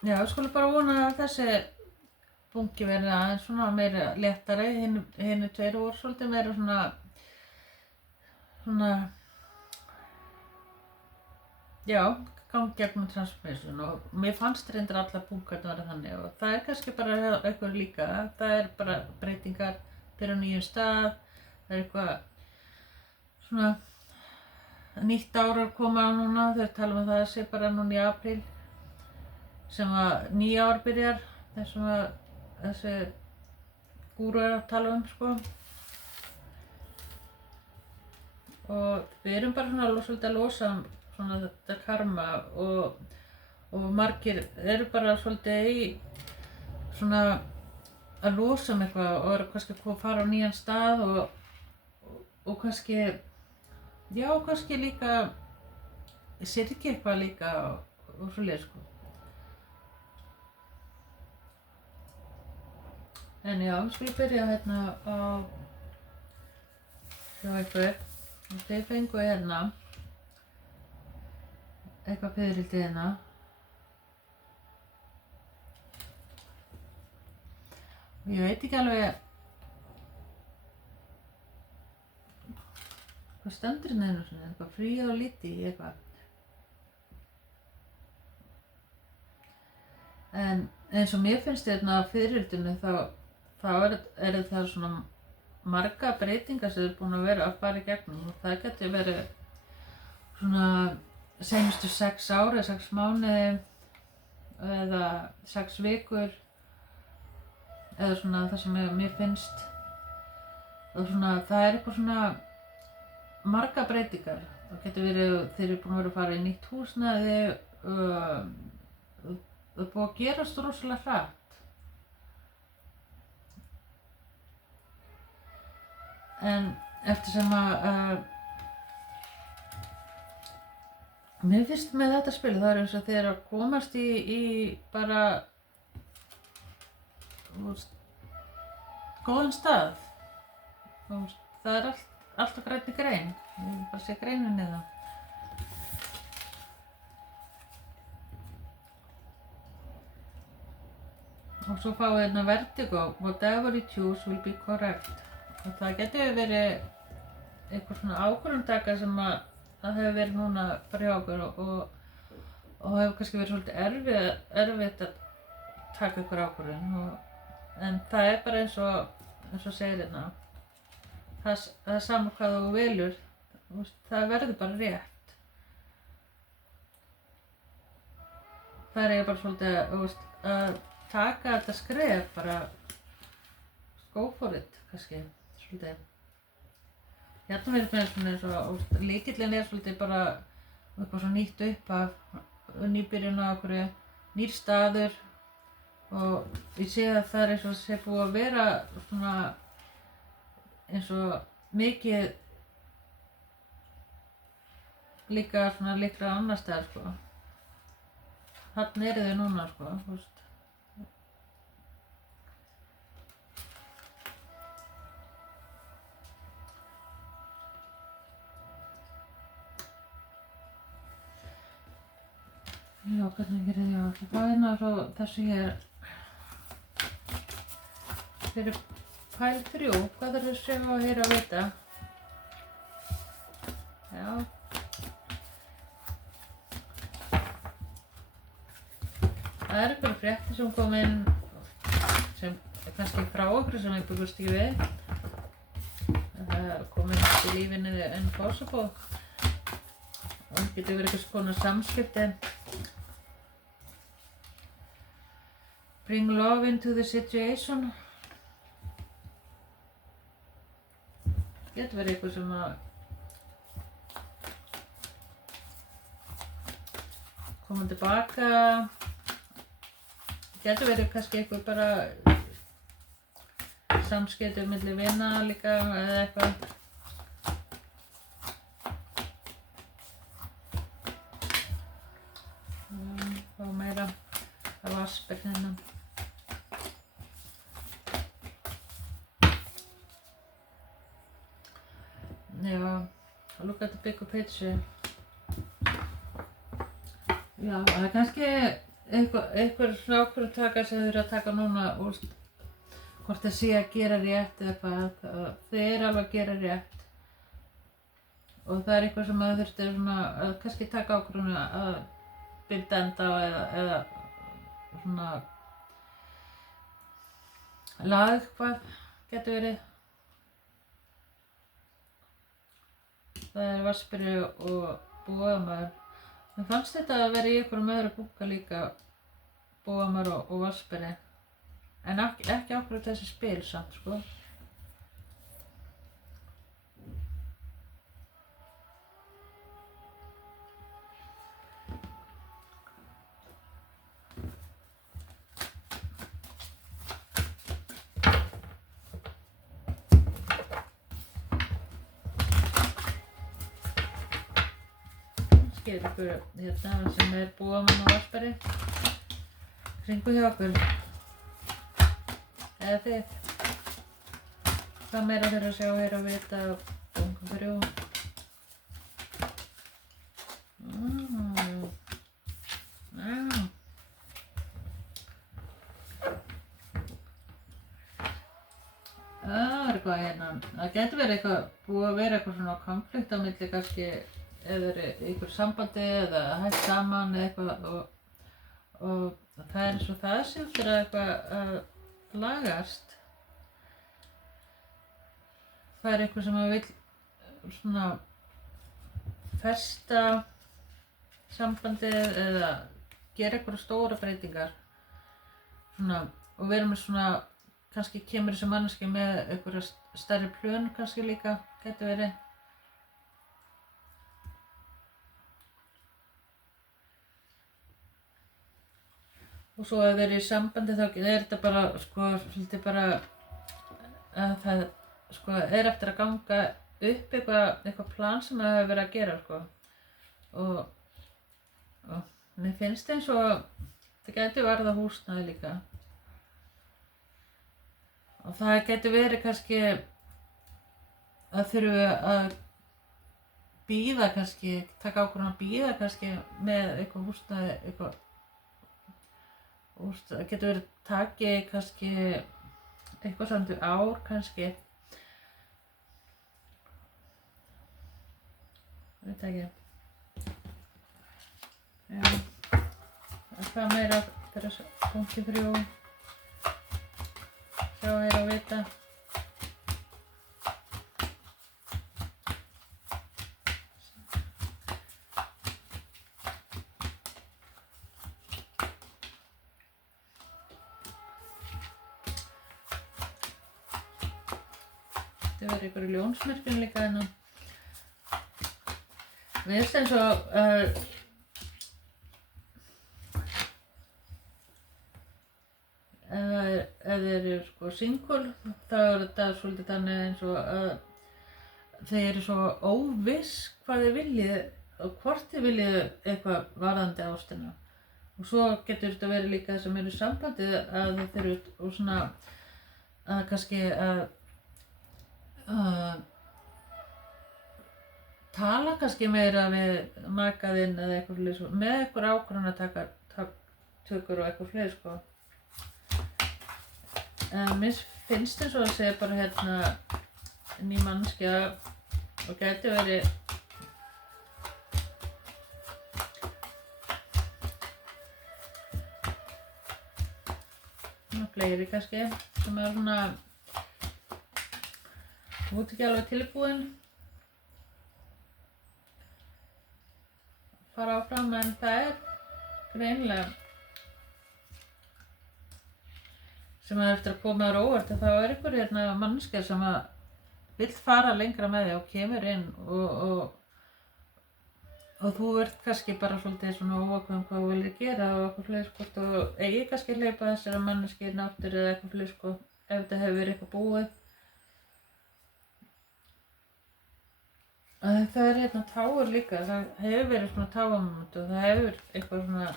Já, við skulum bara vona að þessi bunki verði aðeins svona meira léttari. Hinir tveir voru svolítið meira svona, já, gangi gegnum transformation og mér fannst reyndar allar bunkarnir vera þannig og það er kannski bara eitthvað líka. Það er bara breytingar fyrir á nýjum stað, það er eitthvað svona nýtt ár að koma núna, þeir tala um það sé bara núna í apríl sem að nýja ár byrjar, þessum að þessi gúru er að tala um sko. Og við erum bara svona svolítið að losa svona þetta karma og margir eru bara svolítið í svona að losa eitthvað og eru kannski að fara á nýjan stað og kannski, já, kannski líka syrgja eitthvað líka og svoleiðis sko. En já, við skulum byrja hérna á hjá ykkur og þið fengu hérna eitthvað fiðrildi hérna. Og ég veit ekki alveg hvað stendur hérna einu svona, eitthvað free og liti eitthvað. En eins og mér finnst hérna á fiðrildinu þá er það svona marga breytingar sem er búin að vera að fara í gegnum og það getur verið svona seinustu 6 ári, 6 mánuði eða 6 vikur eða svona það sem mér finnst og svona það er eitthvað svona marga breytingar. Það getur verið þeir eru búin að vera að fara í nýtt húsnæði það er búið að gerast rosalega hratt. En eftir sem að mér finnst með þetta spil það er eins og þeir eru að komast í bara góðan stað. Það er allt á grænni grein. Ég vil bara sé greinin eða. Og svo fáið hérna vertigo, whatever you choose will be correct. Og það getur verið eitthvað svona ákvörðuntaka sem að það hefur verið núna bara hjá okkur og hefur kannski verið svolítið erfitt að taka ykkur ákvörðun en það er bara eins og segir hérna það er sama hvað þú velur það verður bara rétt. Það er bara svolítið að taka þetta skref bara go for it kannski svolítið. Hérna verður mér svona eins og lykillinn er svolítið bara eitthvað svona nýtt upp af nýbyrjun á okkur nýr staður og ég sé að það er eins og sé búið að vera svona eins og mikið líka svona líkra annar staðar sko. Þarna eru þau núna sko, þú veist. Já, hvernig gerir ég á það hérna svo þessu hér fyrir pæl 3, hvað þarf að sjá að heyra og vita? Já. Það er einhverjum fréttir sem kom inn sem er kannski frá okkur sem einhver búist ekki við. Það kom inn í lífinu impossible og það getur verið eitthvað svona samskipti. Bring love into the situation. Getur verið eitthvað sem að koma tilbaka. Getur verið kannski eitthvað bara samskipti milli vina líka eða eitthvað. Hvað meira? Það var asper hérna. Já, look at the bigger picture. Já, það kannski einhver ákvörðun taka sem þau eru að taka núna úr hvort það sé að gera rétt eða hvað. Þau eru alveg að gera rétt. Og það eitthvað sem þau þurfti svona að kannski taka ákvörðun að binda enda á eða svona laga eitthvað getur verið. Það Vatnsberi og Búðarmaður. Mér fannst þetta að vera í einhverjum öðru bunka líka, Búðarmaður og Vatnsberi. En ekki akkurat þessi spil samt, sko. Ykkur hérna sem Búðarmaður og Vatnsberi hringu hjá okkur eða þið hvað meira þeirra að sjá, heyra, vita og bunga 3 Það eitthvað hérna, það getur verið eitthvað búið að vera eitthvað svona konflikt á milli kannski eða í einhverju sambandi eða hægt saman eða eitthvað og það eins og það sé eftir að eitthvað að lagast. Það eitthvað sem að vill svona festa sambandið eða gera eitthvað stóra breytingar svona og við erum með svona kannski kemur þessi manneskja með einhverja stærri plön kannski líka getur verið. Og svo að vera í sambandi þá er þetta bara, sko, svolítið bara að það, sko, eftir að ganga upp eitthvað plan sem það hefur verið að gera, sko. Og mér finnst eins og það gæti varða húsnæði líka. Og það gæti verið kannski að þurfum að bíða kannski, taka ákvörðun að bíða kannski með eitthvað húsnæði, eitthvað. Það getur verið taki kannski eitthvað samt ár kannski. Veit ekki. Já. Hvað meira þeirra punkti 3. Sjá, heyra og vita. Það verður einhverju ljónsmerkjum líka hérna. Mér finnst eins og ef þeir eru sko single þá er þetta svolítið þannig eins og að þeir eru svo óviss hvað þeir viljið og hvort þeir viljið eitthvað varðandi ástina. Og svo getur þetta verið líka það sem eru í sambandi að þeir eru og svona að kannski að tala kannski meira við maka þinn eða eitthvað fleiri með eitthvað ákvörðun að taka tökur og eitthvað fleiri sko. Mér finnst eins og að segja bara hérna ný manneskja og gæti verið fleiri kannski sem er svona út ekki alveg tilbúin fara áfram en það er greinilega sem er eftir að koma þér á óvart að þá er einhver hérna manneskja sem að vill fara lengra með þig og kemur inn og þú ert kannski bara svolítið svona óákveðin hvað þú viljir gera og eitthvað fleiri sko og eigi kannski hleypa þessara manneskju inn aftur eða eitthvað fleiri sko ef þetta hefur verið eitthvað búið. Það er hérna táur líka, það hefur verið svona táamóment og það hefur eitthvað svona,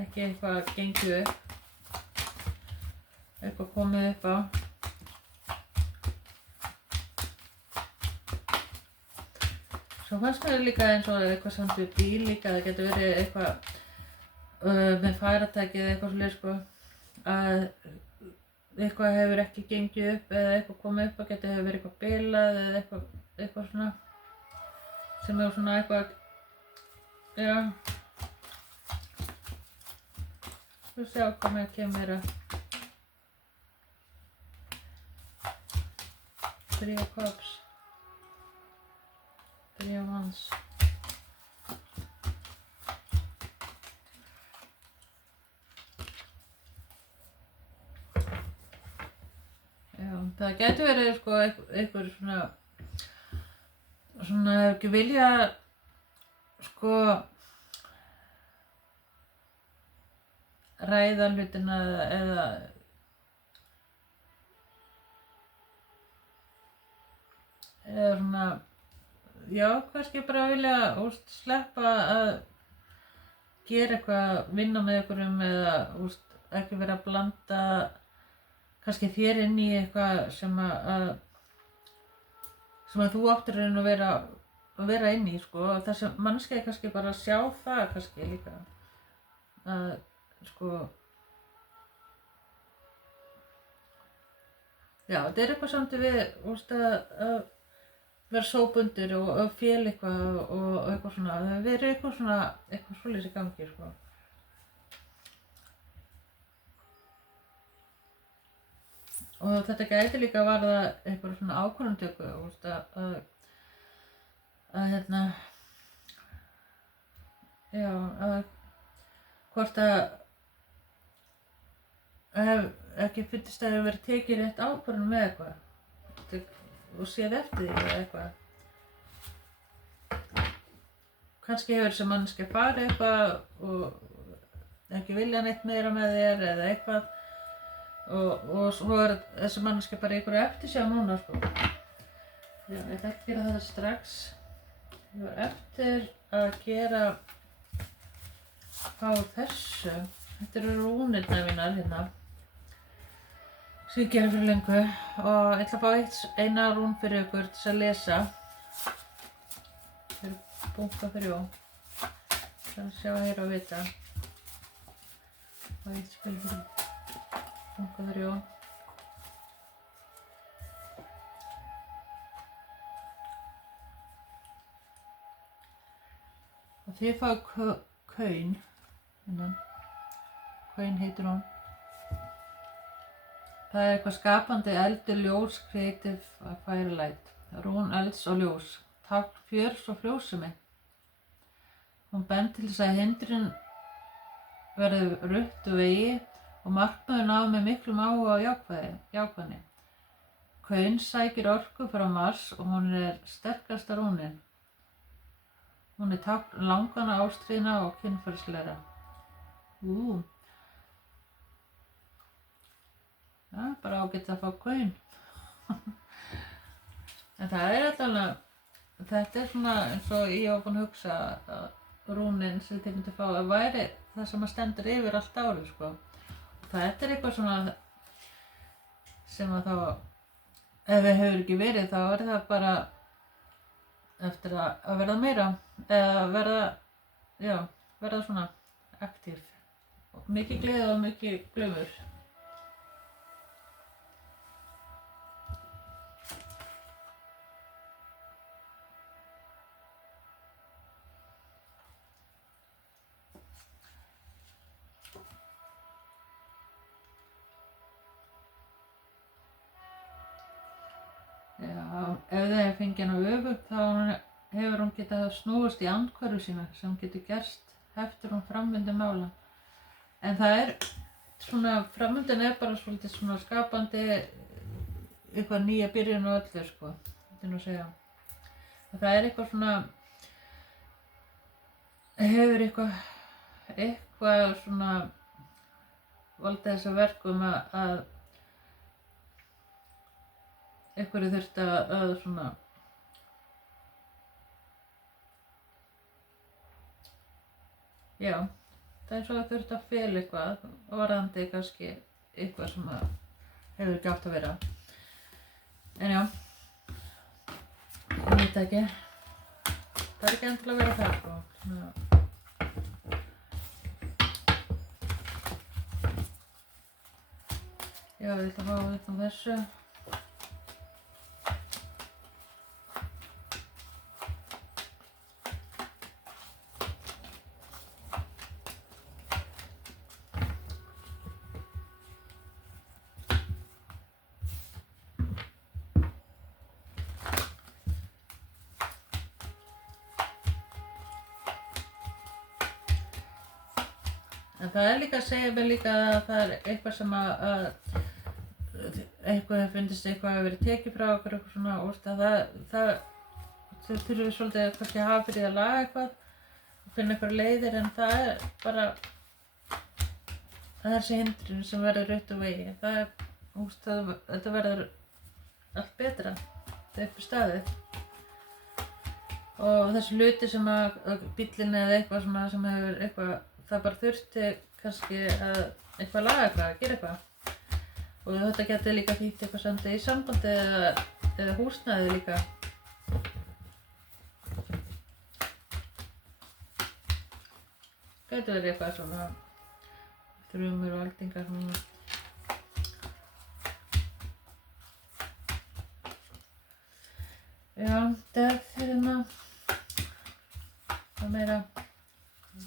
ekki eitthvað gengið upp, eitthvað komið upp á. Svo fannst mér líka eins og eitthvað samt við bíl líka, það getur verið eitthvað með faratæki eða eitthvað svolítið sko, að eitthvað hefur ekki gengið upp eða eitthvað komið upp og getur hefur verið eitthvað bilað eða eitthvað svona sem er svona eitthvað, já. Við sjá hvað mér kemur meira. 3 of cups. 3 of wands. Það getur verið sko einhver svona ekki vilja sko ræða hlutina eða svona, já, kannski bara vilja sleppa að gera eitthvað, vinna með einhverjum eða ekki vera að blanda kannski þér inn í eitthvað sem að þú áttir að vera inn í sko, þessi mannskei kannski bara að sjá það kannski líka að sko, já, þetta er eitthvað samt við að vera sóbundur og fél eitthvað og eitthvað svona, það hefur verið eitthvað svona, eitthvað svoleiðis í gangi sko. Og þetta gæti líka að varða eitthvað svona ákvörðunartöku, að hérna, já, að hvort að hef ekki fyndist að hefur verið tekið rétt ákvörðun með eitthvað og séð eftir því eða eitthvað. Kannski hefur þessi manneskja farið eitthvað og ekki vilja neitt meira með þér eða eitthvað. Og svo er þessi manneskja bara einhverju eftirsjá núna sko. Já, ég ætla ekki að gera þetta strax. Ég var eftir að gera á þessu. Þetta eru rúnirnar mínar hérna. Sem ég gera fyrir lengu. Og ég ætla að fá eina rún fyrir ykkur til að lesa. Fyrir bunka 3. Það sjá, heyra og vita. Og eitt spil fyrir bunka 3. Og þið fáið Kaun. Kaun heitir hún. Það er eitthvað skapandi, eldur, ljós, creative, firelight. Rún, elds og ljós. Tákn fjörs og frjósemi. Hún bendir til þess að hindrun verði rutt úr vegi og markmiðið ná með miklum áhuga á jákvæðni. Kaun sækir orku frá Mars og hún er sterkasta rúnin. Hún er tákn langana, ástríðna og kynferðislegra. Já, bara ágætt að fá Kaun. En það er alltaf, þetta er svona eins og ég var búin að hugsa að rúnin sem þið myndi fá að væri það sem stendur yfir allt árið sko. Og þetta er eitthvað svona sem að þá, ef það hefur ekki verið þá er það bara eftir að verða meira eða verða svona aktív. Mikið gleði og mikið glöfur. Ef það er fengið hana öfugt þá hefur hún getað snúist í andhverfu sína sem getur gerst eftir hún framvindu mála. En það er svona, framvindin er bara svolítið svona skapandi, eitthvað nýja byrjun og öllu sko, þetta nú að segja. Það er eitthvað svona, hefur eitthvað svona valdi þess að verkum að einhverju þurfti að svona já, það eins og það þurfti að fela eitthvað varðandi kannski eitthvað sem hefur ekki átt að vera. En já, ég veit ekki. Það ekki endilega að vera það sko. Já, ég ætla að fá þetta á þessu. En það líka að segja mér líka að það eitthvað sem eitthvað finnst eitthvað að vera tekið frá okkur eitthvað svona og það þurfum við svolítið kannski að hafa fyrir að laga eitthvað og finna eitthvað leiðir en það bara þessi hindrun sem verður upp á vegi. Þetta verður allt betra þegar upp í staðið. Og þessi hluti sem bíllinn eða eitthvað sem hefur eitthvað það bara þurfti kannski að eitthvað laga eitthvað, að gera eitthvað. Og þetta geti líka þýtt eitthvað samt í sambandi eða húsnæði líka. Gæti verið eitthvað svona þrumur og eldingar svona. Já, death hérna. Það meira.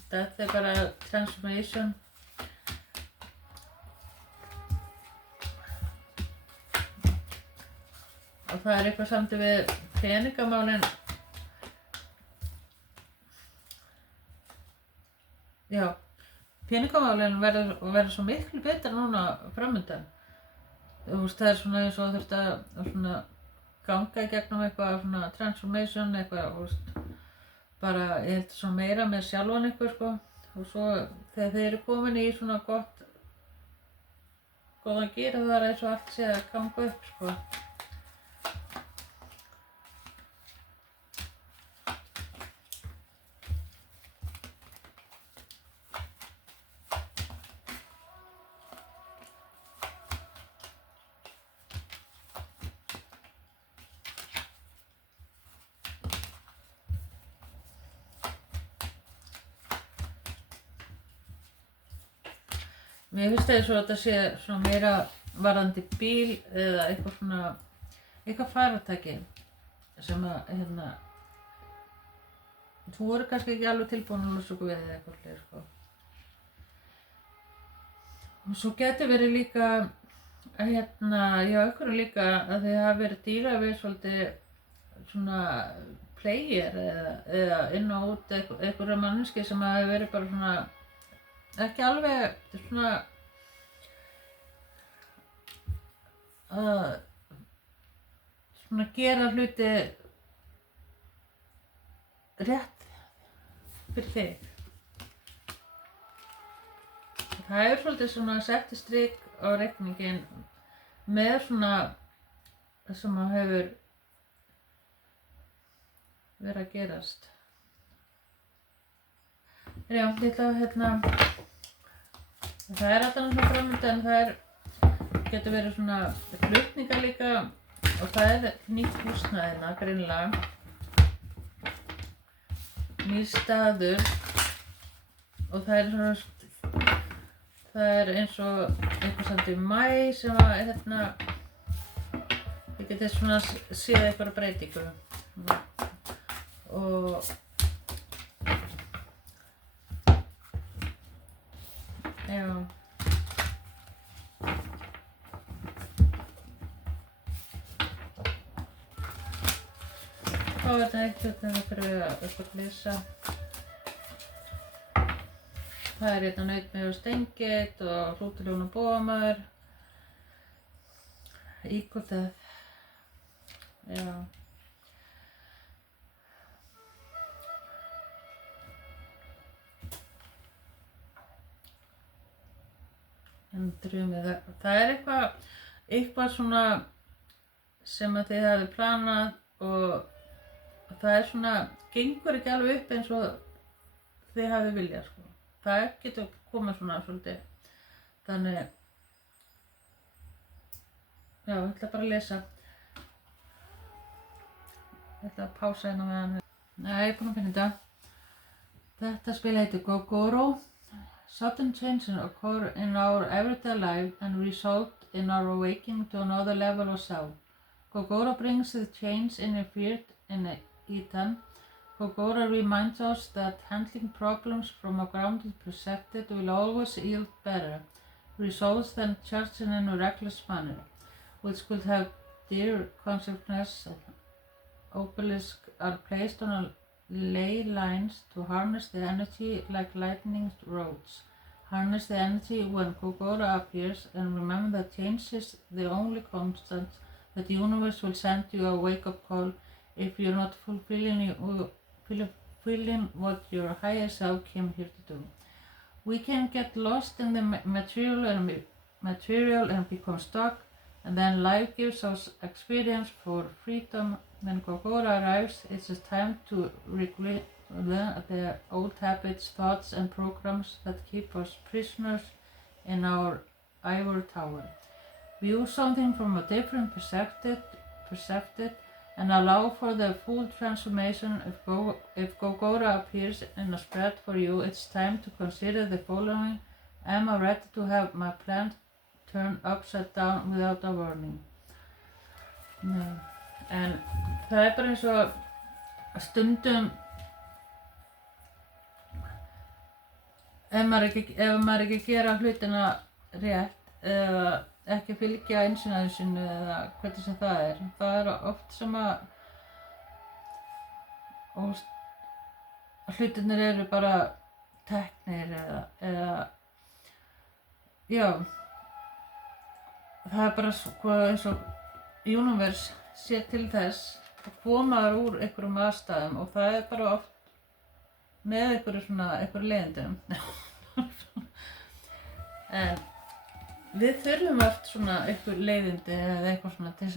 Þetta bara transformation. Og það eitthvað samt við peningamálin. Já, peningamálin verður svo miklu betra núna framundan. Það svona eins og þurft að svona ganga í gegnum eitthvað svona transformation eitthvað, bara ég held svona meira með sjálfan ykkur sko og svo þegar þeir eru komin í svona góðan gír það er eins og allt sé að ganga upp sko. Mér finnst það eins og þetta sé svona meira varðandi bíl eða eitthvað svona, eitthvað farartæki sem þú voru kannski ekki alveg tilbúin að losa okkur við eða eitthvað fleiri sko. Og svo getur verið líka að já, einhverjum líka að þið hafa verið dýra við svolítið svona player eða inn og út einhverja manneskju sem hafi verið bara svona ekki alveg svona svona gera hluti rétt fyrir þig. Það er svolítið svona setti strik á reikninginn með svona sem hefur verið að gerast. Já, ég ætla að það er alltaf svona framöndan, það getur verið svona flutningar líka og það er nýtt húsnæðina greinilega. Nýr staður og það er svona það er eins og eitthvað samt í maí sem að þið getið svona séð eitthvað breytingu og já. Þá er þetta eitthvað fyrir að lýsa. Það er hérna nautmið og stengið og hrúturljón og bóamaður. Íkvöldað. Já. En drömið, það eitthvað svona sem að þið hafið planað og það svona, gengur ekki alveg upp eins og þið hafið viljað, sko. Það getur komið svona svolítið. Þannig, já, ég ætla bara að lesa. Ég ætla að pása hérna meðan. Nei, ég er búin að finna þetta. Þetta spil heitir Gogoro. Sudden changes occur in our everyday life and result in our awakening to another level of self. Gogoro brings the change interfered in Ethan. Gogoro reminds us that handling problems from a grounded perspective will always yield better results than charging in a reckless manner, which could have dire consequences. Obelisks are placed on a ley lines to harness the energy like lightning rods. Harness the energy when Gogoro appears and remember that change is the only constant, that the universe will send you a wake-up call if you're not fulfilling what your higher self came here to do. We can get lost in the material and become stuck, and then life gives us experience for freedom. When Gogoro arrives, it's time to regulate the old habits, thoughts, and programs that keep us prisoners in our ivory tower. View something from a different perspective and allow for the full transformation. If Gogoro appears in a spread for you, it's time to consider the following. Am I ready to have my plan turned upside down without a warning? Nei. En það bara eins og stundum ef maður ekki gera hlutina rétt eða ekki fylgja einsýnaðu sínu eða hvernig sem það er oft sem að hlutirnir eru bara teknir eða já, það er bara eins og universe sé til þess að koma þar úr einhverjum aðstæðum og það er bara oft með einhverju leiðindum. En við þurfum oft svona einhver leiðindi eða eitthvað svona til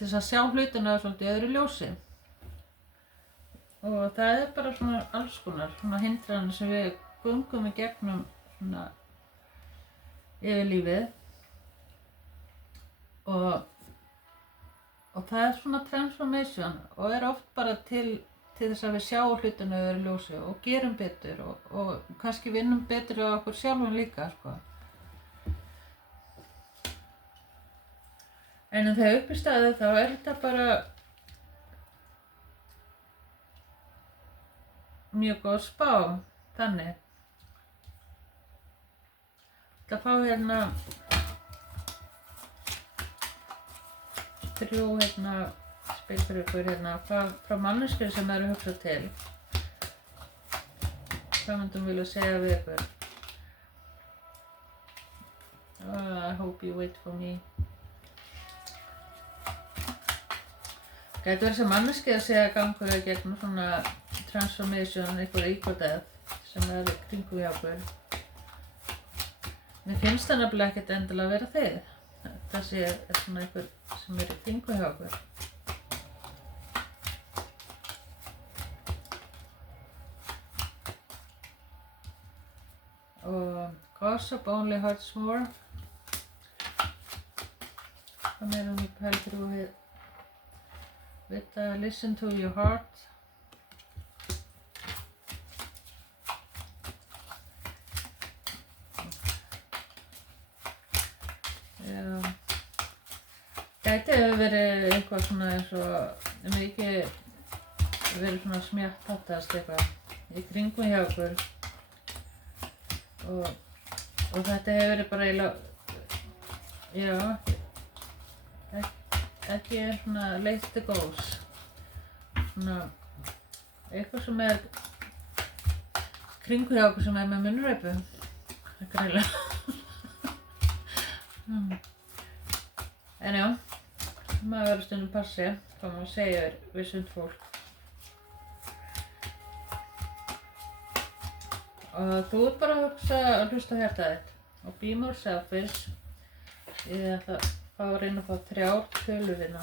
þess að sjá hlutina svolítið öðru ljósi. Og það er bara svona alls konar svona hindranir sem við göngum í gegnum svona yfir lífið. Og það er svona transformation og er oft bara til þess að við sjáum hlutina öðru ljósi og gerum betur og kannski vinnum betur á okkur sjálfum líka, sko. En þegar upp í staðið þá er þetta bara mjög góð spá, þannig. Ég ætla að fá hérna 3 spil fyrir ykkur frá manneskjur sem eru hugsað til. Hvað myndum vilja segja við ykkur? I hope you wait for me. Gæti verið sem manneskja að segja gangu í gegnum svona transformation, einhver íkvöldað sem er kringum hjá okkur. Mér finnst það nefnilega ekkert endilega að vera þið. Þessi er svona einhver sem er í kringu hjá okkur. Og gossip only hurts more. Hvað meira við heldur við listen to your heart. Gæti hefur verið eitthvað svona eins og mikið verið svona smjattattast eitthvað í kringum hjá okkur og þetta hefur verið bara eiginlega, já, ekki svona late to goes, svona eitthvað sem er kringum hjá okkur sem er með munnreipu, ekki eiginlega. En já, maður verður stundum passi hvað maður segir við sund fólk. Og þú ert bara að hugsa og hlusta á hjartað þitt. Og be more selfish. Ég ætla að fá að reyna að fá 3 tölur hérna.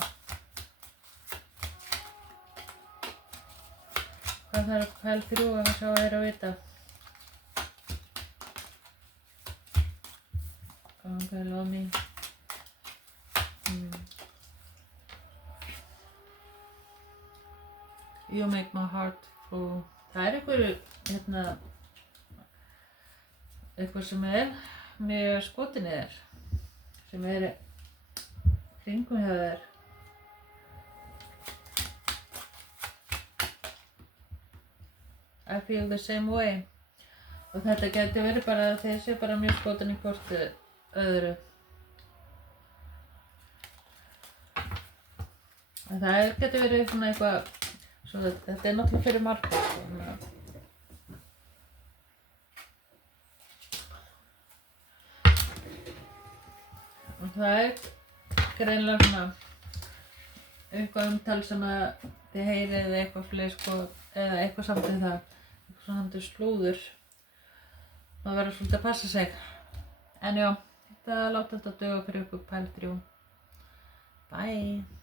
Hvað þarf pæl 3 að sjá að að vita? Okay, love me. You make my heart full. Það einhver, eitthvað sem mjög skotin í þér. Sem kringum hjá þér. I feel the same way. Og þetta gæti verið bara að þeir séu bara mjög skotin í hvort öðru. En það gæti verið svona eitthvað, svona, þetta náttúrulega fyrir marga. Og það greinilega svona eitthvað umtal sem að þið heyrið eða eitthvað fleiri sko, eða eitthvað samt við það, eitthvað svona slúður. Maður verður svolítið að passa sig. En já, þetta láta þetta duga fyrir ykkur pæl 3. Bye!